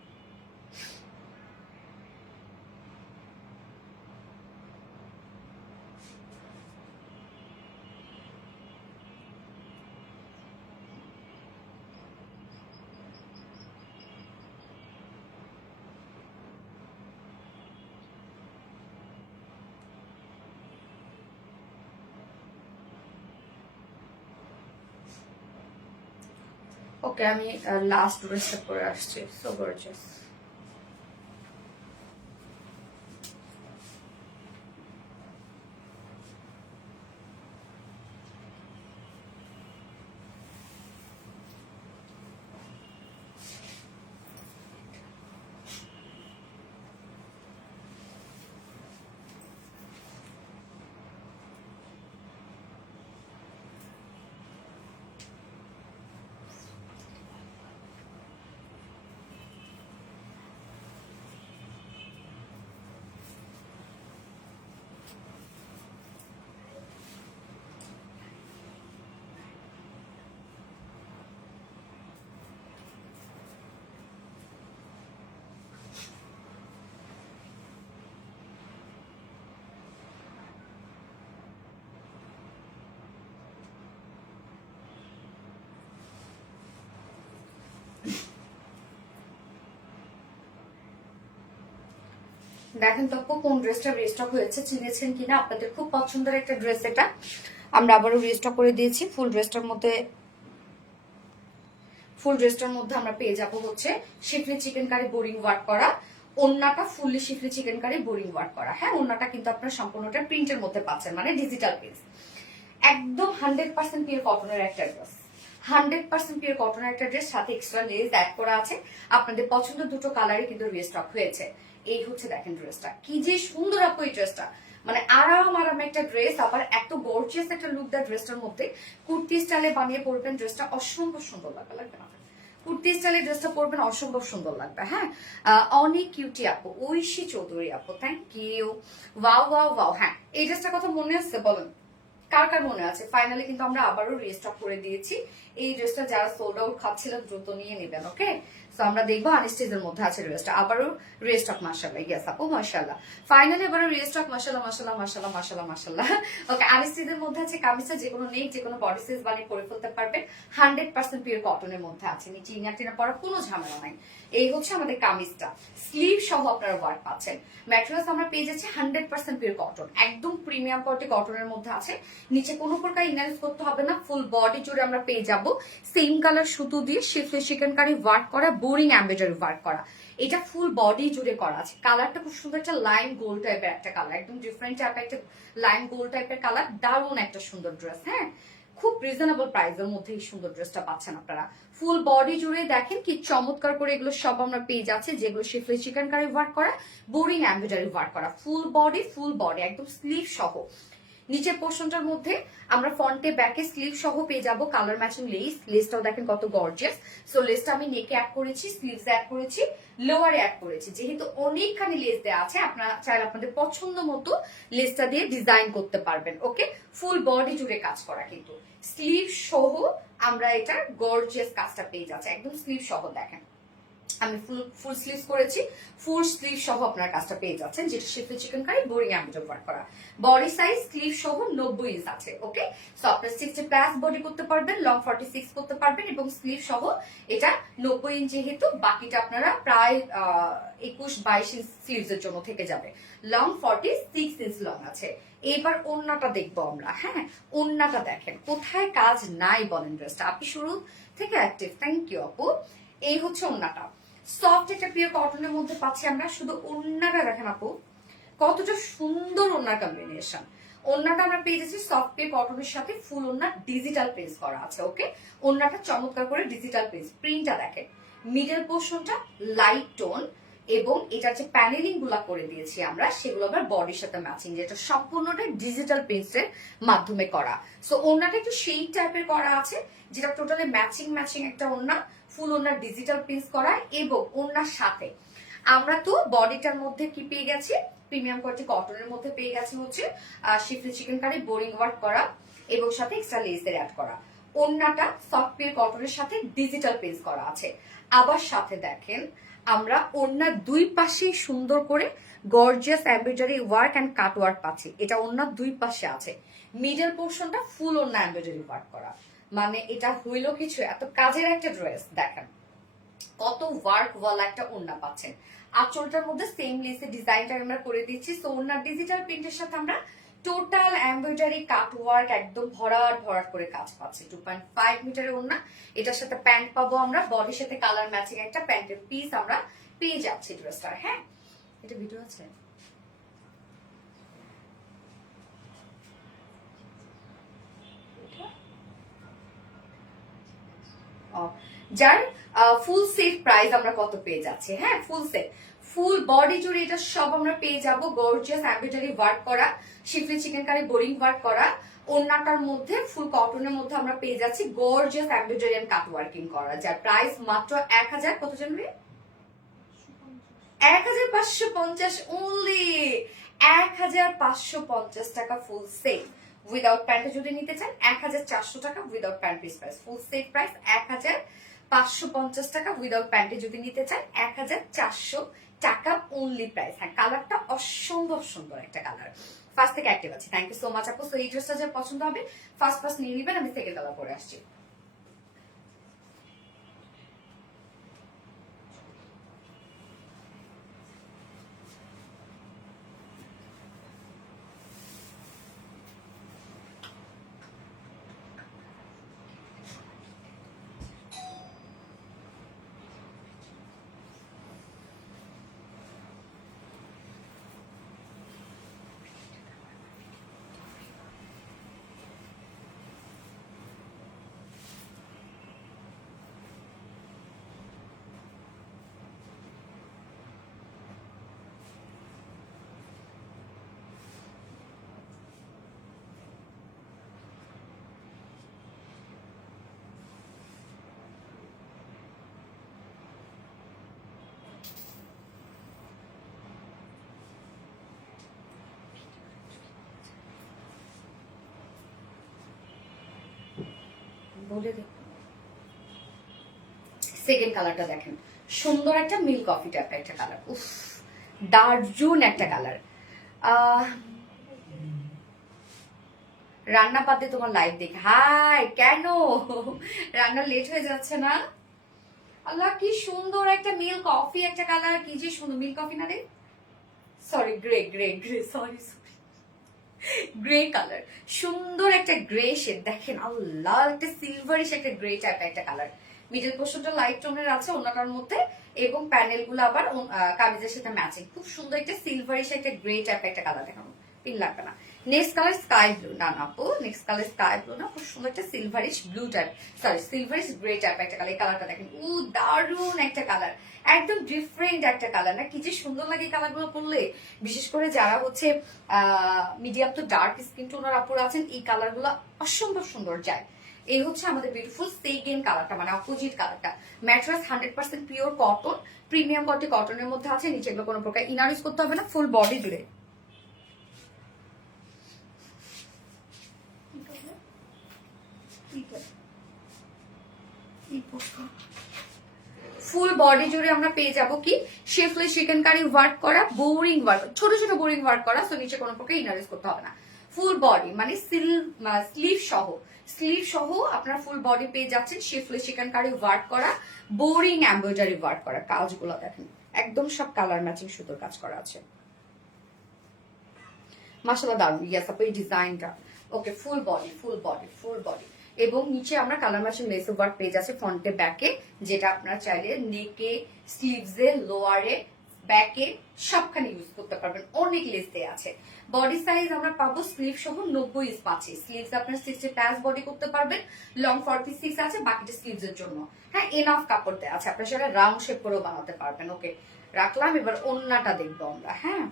ওকে, আমি লাস্ট ড্রেসটা পরে আসছি। So gorgeous. দেখেন তো আপু কোন ড্রেসটা রিস্টক হয়েছে, চিনেছেন কিনা? আপনাদের খুব পছন্দের একটা ড্রেস এটা, আমরা আবারও রিস্টক করে দিয়েছি। ফুল ড্রেসটার মধ্যে আমরা পেয়ে যাব হচ্ছে শিফলি চিকেন কারি বোরিং ওয়ার্ক করা, ওন্নাটা fully শিফলি chikankari boring work করা। হ্যাঁ, ওন্নাটা কিন্তু আপনারা সম্পূর্ণটা প্রিন্টের মধ্যে পাচ্ছেন, মানে ডিজিটাল প্রিন্ট। একদম 100% পিওর কটনের একটা ড্রেস, 100% পিওর কটনের একটা ড্রেস, সাথে এক্সট্রা লেস অ্যাড করা আছে। আপনাদের পছন্দের দুটো কালারই কিন্তু রিস্টক হয়েছে। এই হচ্ছে দেখেন ড্রেসটা, কি যে সুন্দর আপু এই ড্রেসটা, মানে আরাম একটা ড্রেস, আবার এত গর্জিয়াস একটা লুক দেয় ড্রেসটার মধ্যে। কুর্তি স্টাইলে বানিয়ে পরবেন ড্রেসটা, অসম্ভব সুন্দর লাগবে না? কুর্তি স্টাইলে ড্রেসটা পরবেন, অসম্ভব সুন্দর লাগবে। হ্যাঁ, অনেক কিউটি আপু, ঐশী চৌধুরী আপু, thank you. Wow wow wow. হ্যাঁ, এই ড্রেসটার কথা মনে আছে বলেন, কার কার মনে আছে? ফাইনালি কিন্তু আমরা আবারও রিস্টক করে দিয়েছি এই ড্রেসটা। যারা সোল্ড আউট খাচ্ছিলেন দ্রুত নিয়ে নেবেন। ওকে, সো আমরা দেখবো আনস্টিচের মধ্যে আছে ড্রেসটা, আবারও রিস্টক। মাশাআল্লাহ, ইয়েস আপু মাশাআল্লাহ। ফাইনালি আবারও রিস্টক, মাশাআল্লাহ মাশাআল্লাহ মাশাআল্লাহ মাশাআল্লাহ মাশাআল্লাহ। ওকে, আনস্টিচের মধ্যে আছে কামিজটা, যে কোনো নেক, যে কোনো বডি সাইজ বানিয়ে পরে ফেলতে পারবেন। 100% পিওর কটনের মধ্যে আছে, নিচে ইনার টিনার পরার কোনো ঝামেলা নাই। এই হচ্ছে আমাদের কামিজটা, স্লিভ সহ আপনারা ওয়ার্ক পাচ্ছেন। ম্যাটেরিয়ালস আমরা পেয়ে যাচ্ছি 100% পিওর কটন, একদম প্রিমিয়াম কোয়ালিটি কটনের মধ্যে আছে। নিচে কোনো প্রকার ইনার ইউজ করতে হবে না, ফুল বডি জুড়ে আমরা পেয়ে যাব সেম কালার সুতো দিয়ে শিফলি চিকেন কারি ওয়ার্ক করা, বোরিং এমব্রয়ডারি ওয়ার্ক করা। এটা ফুল বডি জুড়ে করা আছে। কালারটা খুব সুন্দর, একটা লাইম গোল্ড টাইপের একটা কালার, একদম ডিফারেন্ট টাইপের একটা লাইম গোল্ড টাইপের কালার। দারুণ একটা সুন্দর ড্রেস। হ্যাঁ, খুব রিজনেবল প্রাইসের মধ্যে এই সুন্দর ড্রেসটা পাচ্ছেন আপনারা। ফুল বডি জুড়ে দেখেন কি চমৎকার করে এগুলো সব আমরা পেয়ে যাচ্ছি, যেগুলো শিফলি চিকেন কারি ওয়ার্ক করা, বোরিং এমব্রয়ডারি ওয়ার্ক করা, ফুল বডি একদম স্লিভ সহ। নিচের পোর্শনটার মধ্যে আমরা ফ্রন্টে ব্যাকে স্লিভ সহ পেয়ে যাব কালার ম্যাচিং লেস। লেসটাও দেখেন কত গর্জিয়াস। সো লেসটা আমি নেকে অ্যাড করেছি, স্লিভস অ্যাড করেছি, লোয়ারে অ্যাড করেছি। যেহেতু অনেকখানি লেস দেওয়া আছে, আপনারা চাইলে আপনাদের পছন্দ মতো লেসটা দিয়ে ডিজাইন করতে পারবেন। ওকে, ফুল বডি জুড়ে কাজ করা, কিন্তু স্লিভ সহ আমরা এটা গর্জিয়াস কাজটা পেয়ে যাচ্ছে, একদম স্লিভ সহ। দেখেন আমি ফুল স্লিভস করেছি, ফুল স্লিভ সহ আপনার কাজটা পেয়ে যাচ্ছেন, যেটা schiffli chikankari boring embroidery work করা। বডি সাইজ স্লিভ সহ 90 ইঞ্চ আছে। ওকে, সো আপনার 60+ বডি করতে পারবেন, লং 46 করতে পারবেন, এবং স্লিভ সহ এটা 90 ইঞ্চ, যেহেতু বাকিটা আপনারা প্রায় 21-22 ইঞ্চ স্লিভস এর জন্য থেকে যাবে। লং 46 ইঞ্চ লং আছে। এবার ওন্নাটা দেখবো আমরা। হ্যাঁ, ওন্নাটা দেখেন কোথায় কাজ নাই বলেন ড্রেসটা। আপনি শুরু থেকে অ্যাক্টিভ, থ্যাংক ইউ আপু। এই হচ্ছে ওন্নাটা, সফট একটা পিওর কটনের মধ্যে পাচ্ছি আমরা। শুধু ওন্নাটা দেখেন আপু, কতটা সুন্দর ওন্নার কম্বিনেশন। ওন্নাটা আমরা পেয়ে যাচ্ছি সফট পিওর কটনের সাথে ফুল ওন্না ডিজিটাল প্রিন্ট করা আছে। ওকে, ওন্নাটা চমৎকার করে ডিজিটাল প্রিন্টটা দেখেন। মিডল পোর্শনটা লাইট টোন, এবং এটার যে প্যানেলিং গুলা করে দিয়েছি আমরা, সেগুলো আবার বডির সাথে ম্যাচিং, যেটা সম্পূর্ণটা ডিজিটাল প্রিন্টের মাধ্যমে করা। সো ওন্নাটা একটু সেই টাইপের করা আছে, যেটা টোটালি ম্যাচিং একটা ওন্না, ফুল ওন্নার ডিজিটাল প্রিন্ট করা। এবং ওন্নার সাথে আমরা তো বডিটার মধ্যে কি পেয়ে গেছি, প্রিমিয়াম কোয়ালিটি কটনের মধ্যে পেয়ে গেছি হচ্ছে শিফলি চিকেন কারি বোরিং ওয়ার্ক করা, এবং সাথে এক্সট্রা লেসের অ্যাড করা। ওন্নাটা সফট পিওর কটনের সাথে ডিজিটাল প্রিন্ট করা আছে। আবার সাথে দেখেন আমরা ওন্নার দুই পাশেই সুন্দর করে gorgeous embroidery work and cut work পাচ্ছি। এটা ওন্নার দুই পাশে আছে। মিডল পোর্শনটা ফুল ওন্না এমব্রয়ডারি ওয়ার্ক করা, মানে এটা হইল কিছু, এত কাজের একটা ড্রেস। দেখেন কত ওয়ার্ক ওয়ালা একটা ওন্না পাচ্ছেন। আঁচলটার মধ্যে সেম লেসের ডিজাইনটা আমরা করে দিচ্ছি। সো ওন্নার ডিজিটাল প্রিন্টের সাথে আমরা টোটাল এমব্রয়ডারি কাট ওয়ার্ক একদম ভরাট ভরাট করে কাজ পাচ্ছে। 2.5 মিটারের ওড়না, এটার সাথে প্যান্ট পাবো আমরা, বডির সাথে কালার ম্যাচিং একটা প্যান্টের পিস আমরা পেয়ে যাচ্ছি ড্রেসটার। হ্যাঁ, এটা ভিডিও আছে। যার ফুল সেট প্রাইস আমরা কত পেয়ে যাচ্ছি? হ্যাঁ, ফুল সেট ফুল বডি জুড়ে এটা সব আমরা পেয়ে যাব গর্জিয়াস এমব্রয়ডারি ওয়ার্ক করা, schiffli chikankari boring work করা, ওড়নাটার মধ্যে ফুল কটনের মধ্যে আমরা পেয়ে যাচ্ছি gorgeous embroidery and cut working করা, যার প্রাইস মাত্র 1000 কত জানবে? 1550 অনলি, 1550 টাকা ফুল সেট। উইদাউট প্যান্টে যদি নিতে চান 1400 টাকা, উইদাউট প্যান্ট পিস প্রাইস। ফুল সেট প্রাইস 1550 টাকা, উইদাউট প্যান্টে যদি নিতে চান 1400 টাকা অনলি প্রাইস। হ্যাঁ, কালারটা অসম্ভব সুন্দর একটা কালার। ফার্স্ট থেকে অ্যাক্টিভ আছে। থ্যাংক ইউ সো মাচ আপু। সো এই ড্রেসটা যে পছন্দ হবে ফার্স্ট নিয়ে নিবেন, আমি সেকেন্ড কালার পরে আসছি। বলে দেখুন সেকেন্ড কালারটা দেখেন, সুন্দর একটা মিল্ক কফি টাইপ একটা কালার। উফ, দারুন একটা কালার। রান্না পাতে তোমার লাইভ দেখে হাই, কেন রান্না লেট হয়ে যাচ্ছে না? আল্লাহ, কি সুন্দর একটা মিল্ক কফি একটা কালার, কি যে সুন্দর। মিল্ক কফি না রে, sorry grey grey grey, sorry grey colour, সুন্দর একটা গ্রে শেড দেখেন। আল্লাহ, একটা সিলভারিশ একটা গ্রে টাইপ একটা কালার। মিডল পোর্শনটা লাইট টোনের আছে ওনাটার মধ্যে, এবং প্যানেল গুলো আবার কামিজের সাথে ম্যাচিং। খুব সুন্দর একটা সিলভারিশ একটা গ্রে টাইপ একটা কালার দেখানো, পিন লাগবে না। নেক্সট কালার স্কাই ব্লু, না না আপু নেক্সট কালার স্কাই ব্লু না, খুব সুন্দর একটা silverish blue type, sorry silverish grey type একটা কালার। এই কালারটা দেখেন, দারুন একটা কালার, একদম ডিফারেন্ট একটা কালার না? কি যে সুন্দর লাগে এই কালার গুলো পরলে। বিশেষ করে যারা হচ্ছে medium to dark skin toner আপুরা আছেন, এই কালার গুলো অসম্ভব সুন্দর যায়। এই হচ্ছে আমাদের বিউটিফুল সেকেন্ড কালারটা, মানে অপোজিট কালারটা। Mattress 100% pure cotton, premium quality কটনের মধ্যে আছে। নিচে এগুলো কোনো প্রকার ইনার ইউজ করতে হবে না, ফুল বডি জুড়ে। ফুল বডি জুড়ে আমরা পেয়ে যাব কি শেফলি চিকেন কারি ওয়ার্ক করা, বোরিং ওয়ার্ক, ছোট ছোট বোরিং ওয়ার্ক করা। সো নিচে কোনো প্রকার ইনার ইউজ করতে হবে না। ফুল বডি মানে স্লিভ সহ আপনারা ফুল বডি পেয়ে যাচ্ছেন শেফলি চিকেন কারি ওয়ার্ক করা, বোরিং এমব্রয়ডারি ওয়ার্ক করা। কাজগুলো দেখেন একদম সব কালার ম্যাচিং সুতোর কাজ করা আছে। মাশাআল্লাহ দারুন। ইয়াস আপু, এই ডিজাইনটা ওকে। ফুল বডি এবং নিচে আমরা কালার ম্যাচিং লেস ওয়ার্ক পেয়ে যাচ্ছে ফ্রন্টে ব্যাকে, যেটা আপনারা চাইলে নেকে, স্লিভসে, লোয়ারে, ব্যাকে সবখানে ইউজ করতে পারবেন। অনেক লেস দেয়া আছে। বডি সাইজ আমরা পাবো স্লিভ সহ 90 ইঞ্চ পাচ্ছি। স্লিভস আপনার 60+ বডি করতে পারবেন, লং 46 আছে, বাকিটা স্লিভস এর জন্য। হ্যাঁ, এনাফ কাপড় দেওয়া আছে, আপনার সেটা রাউন্ড শেপ করেও বানাতে পারবেন। ওকে, রাখলাম। এবার ওন্নাটা দেখবো আমরা। হ্যাঁ,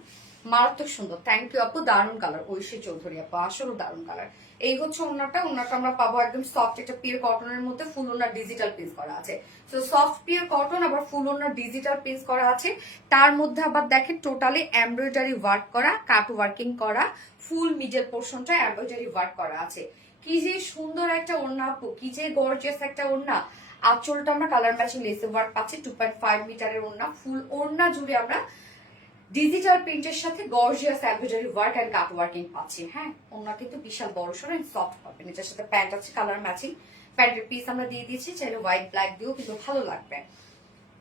মারাত্মক সুন্দর। থ্যাংক ইউ আপু, দারুন কালার। ঐশী চৌধুরী আপু, আসলে দারুন কালার। এই হচ্ছে ওন্নাটা আমরা পাবো একদম সফট একটা পিওর কটনের মধ্যে, ফুল ওন্নার ডিজিটাল প্রিন্ট করা আছে। সো সফট পিওর কটন, আবার ফুল ওন্নার ডিজিটাল প্রিন্ট করা আছে। তার মধ্যে আবার দেখেন টোটালি এমব্রয়ডারি ওয়ার্ক করা, কাট ওয়ার্কিং করা, ফুল মিডল পোর্শনটা এমব্রয়ডারি ওয়ার্ক করা আছে। কি যে সুন্দর একটা ওড়না আপু, কি যে গর্জিয়াস একটা ওড়না। আঁচলটা আমরা কালার ম্যাচিং লেস ওয়ার্ক পাচ্ছি, 2.5 মিটারের ওড়না। ফুল ওড়না জুড়ে আমরা ডিজিটাল প্রিন্টের সাথে gorgeous embroidery work and cut working পাচ্ছি। হ্যাঁ, ওড়না কিন্তু বিশাল বড় সড়ো এন্ড সফট পাবেন। এটার সাথে প্যান্ট আছে কালার ম্যাচিং, প্যান্টের পিস আমরা দিয়ে দিয়েছি, চাইলে হোয়াইট ব্ল্যাক দিয়েও কিন্তু ভালো লাগবে।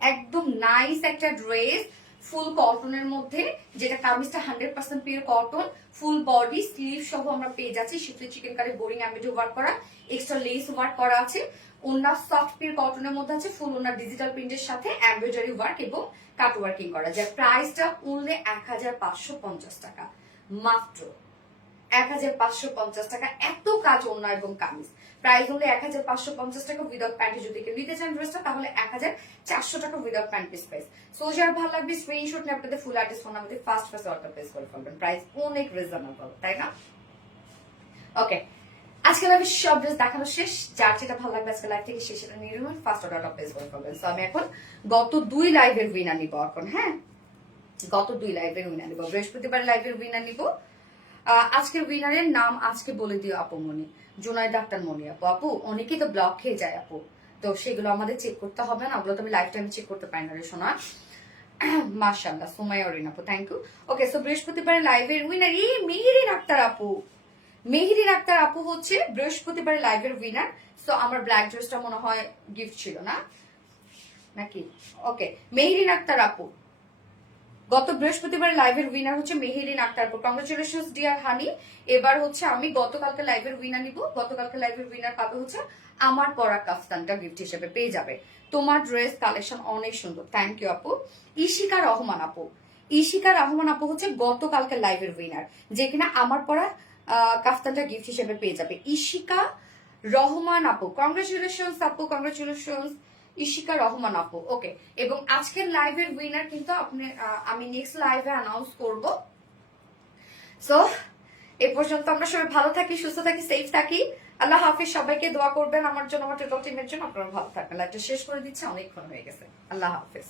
একদম নাইস একটা ড্রেস, ফুল কটনের মধ্যে, যেটা কামিজটা 100% pure cotton, full body sleeve সহ আমরা পেয়ে যাচ্ছি schiffli chikankari boring embroidery work করা, এক্সট্রা লেস ওয়ার্ক করা আছে। ওন্না সফট পিওর কটনের মধ্যে আছে, ফুল ওন্না ডিজিটাল প্রিন্টের সাথে এমব্রয়ডারি ওয়ার্ক এবং কাট ওয়ার্কিং করা, যার প্রাইসটা উনলে 1550 টাকা, মাত্র 1550 টাকা। এত কাজ ওন্না এবং কামিজ, প্রাইস হলে 1550 টাকা উইদাউট প্যান্টে। যদি কেউ নিতে চান ড্রেসটা তাহলে 1400 টাকা without pant piece price. So যার ভালো লাগবে স্ক্রিনশট নিয়ে আপনাদের ফুল অ্যাড্রেস ফোন নাম্বার দিয়ে ফার্স্ট অর্ডার প্লেস করে ফেলবেন। প্রাইস অনেক রিজনেবল, তাই না? ওকে, আজকে লাইভে সব ড্রেস দেখানো শেষ। যার যেটা ভালো লাগবে আজকে লাইভ থেকে শেষ সেটা নিয়ে নেবেন, ফার্স্ট অর্ডার প্লেস করে ফেলবেন। সো আমি এখন গত 2 লাইভের উইনার নিব এখন। হ্যাঁ, গত 2 লাইভের উইনার নিব, বৃহস্পতিবার লাইভের উইনার নিব। আজকের উইনারের নাম আজকে বলে দিও আপু মনি, জুনাইদ আক্তার মনি আপু। আপু অনেকেই তো ব্লক খেয়ে যায় আপু, তো সেগুলো আমাদের চেক করতে হবে না, ওগুলো তো আমি লাইফ টাইম চেক করতে পারি না রে সোনা। মাশাআল্লাহ, সুমাইয়া অরিন আপু, থ্যাংক ইউ। ওকে, সো বৃহস্পতিবার লাইভের উইনার এই মেহেরিন আক্তার আপু। মেহেরিন আক্তার আপু হচ্ছে বৃহস্পতিবার লাইভের উইনার। সো আমার ব্ল্যাক ড্রেসটা মনে হয় গিফট ছিল না নাকি? ওকে, মেহেরিন আক্তার আপু গত বৃহস্পতিবার লাইভের উইনার হচ্ছে মেহেরিন আক্তার আপু। Congratulations dear honey. এবার হচ্ছে আমি গতকালকে লাইভের উইনার নিব। গতকালকে লাইভের উইনার পাবে হচ্ছে আমার পরা কাফতানটা গিফট হিসেবে পেয়ে যাবে। তোমার ড্রেস কালেকশন অনেক সুন্দর, থ্যাংক ইউ আপু। ইশিকা রহমান আপু, ইশিকা রহমান আপু হচ্ছে গতকালকে লাইভের উইনার, যে কিনা আমার পরা কাফতানটা গিফট হিসেবে পেয়ে যাবে। ইশিকা রহমান আপু, কংগ্রেচুলেশনস আপু, কংগ্রেচুলেশনস ইশিকা রহমান আপু। ওকে, এবং আজকের লাইভের উইনার কিন্তু আমি নেক্সট লাইভে অ্যানাউন্স করব। সো এ পর্যন্ত আমরা সবাই ভালো থাকি, সুস্থ থাকি, সেফ থাকি। আল্লাহ হাফিজ। সবাইকে দোয়া করবেন আমার জন্য, আমার টোটাল টিমের জন্য। আপনারা ভালো থাকবেন। লাইভটা শেষ করে দিচ্ছে, অনেকক্ষণ হয়ে গেছে। আল্লাহ হাফিজ।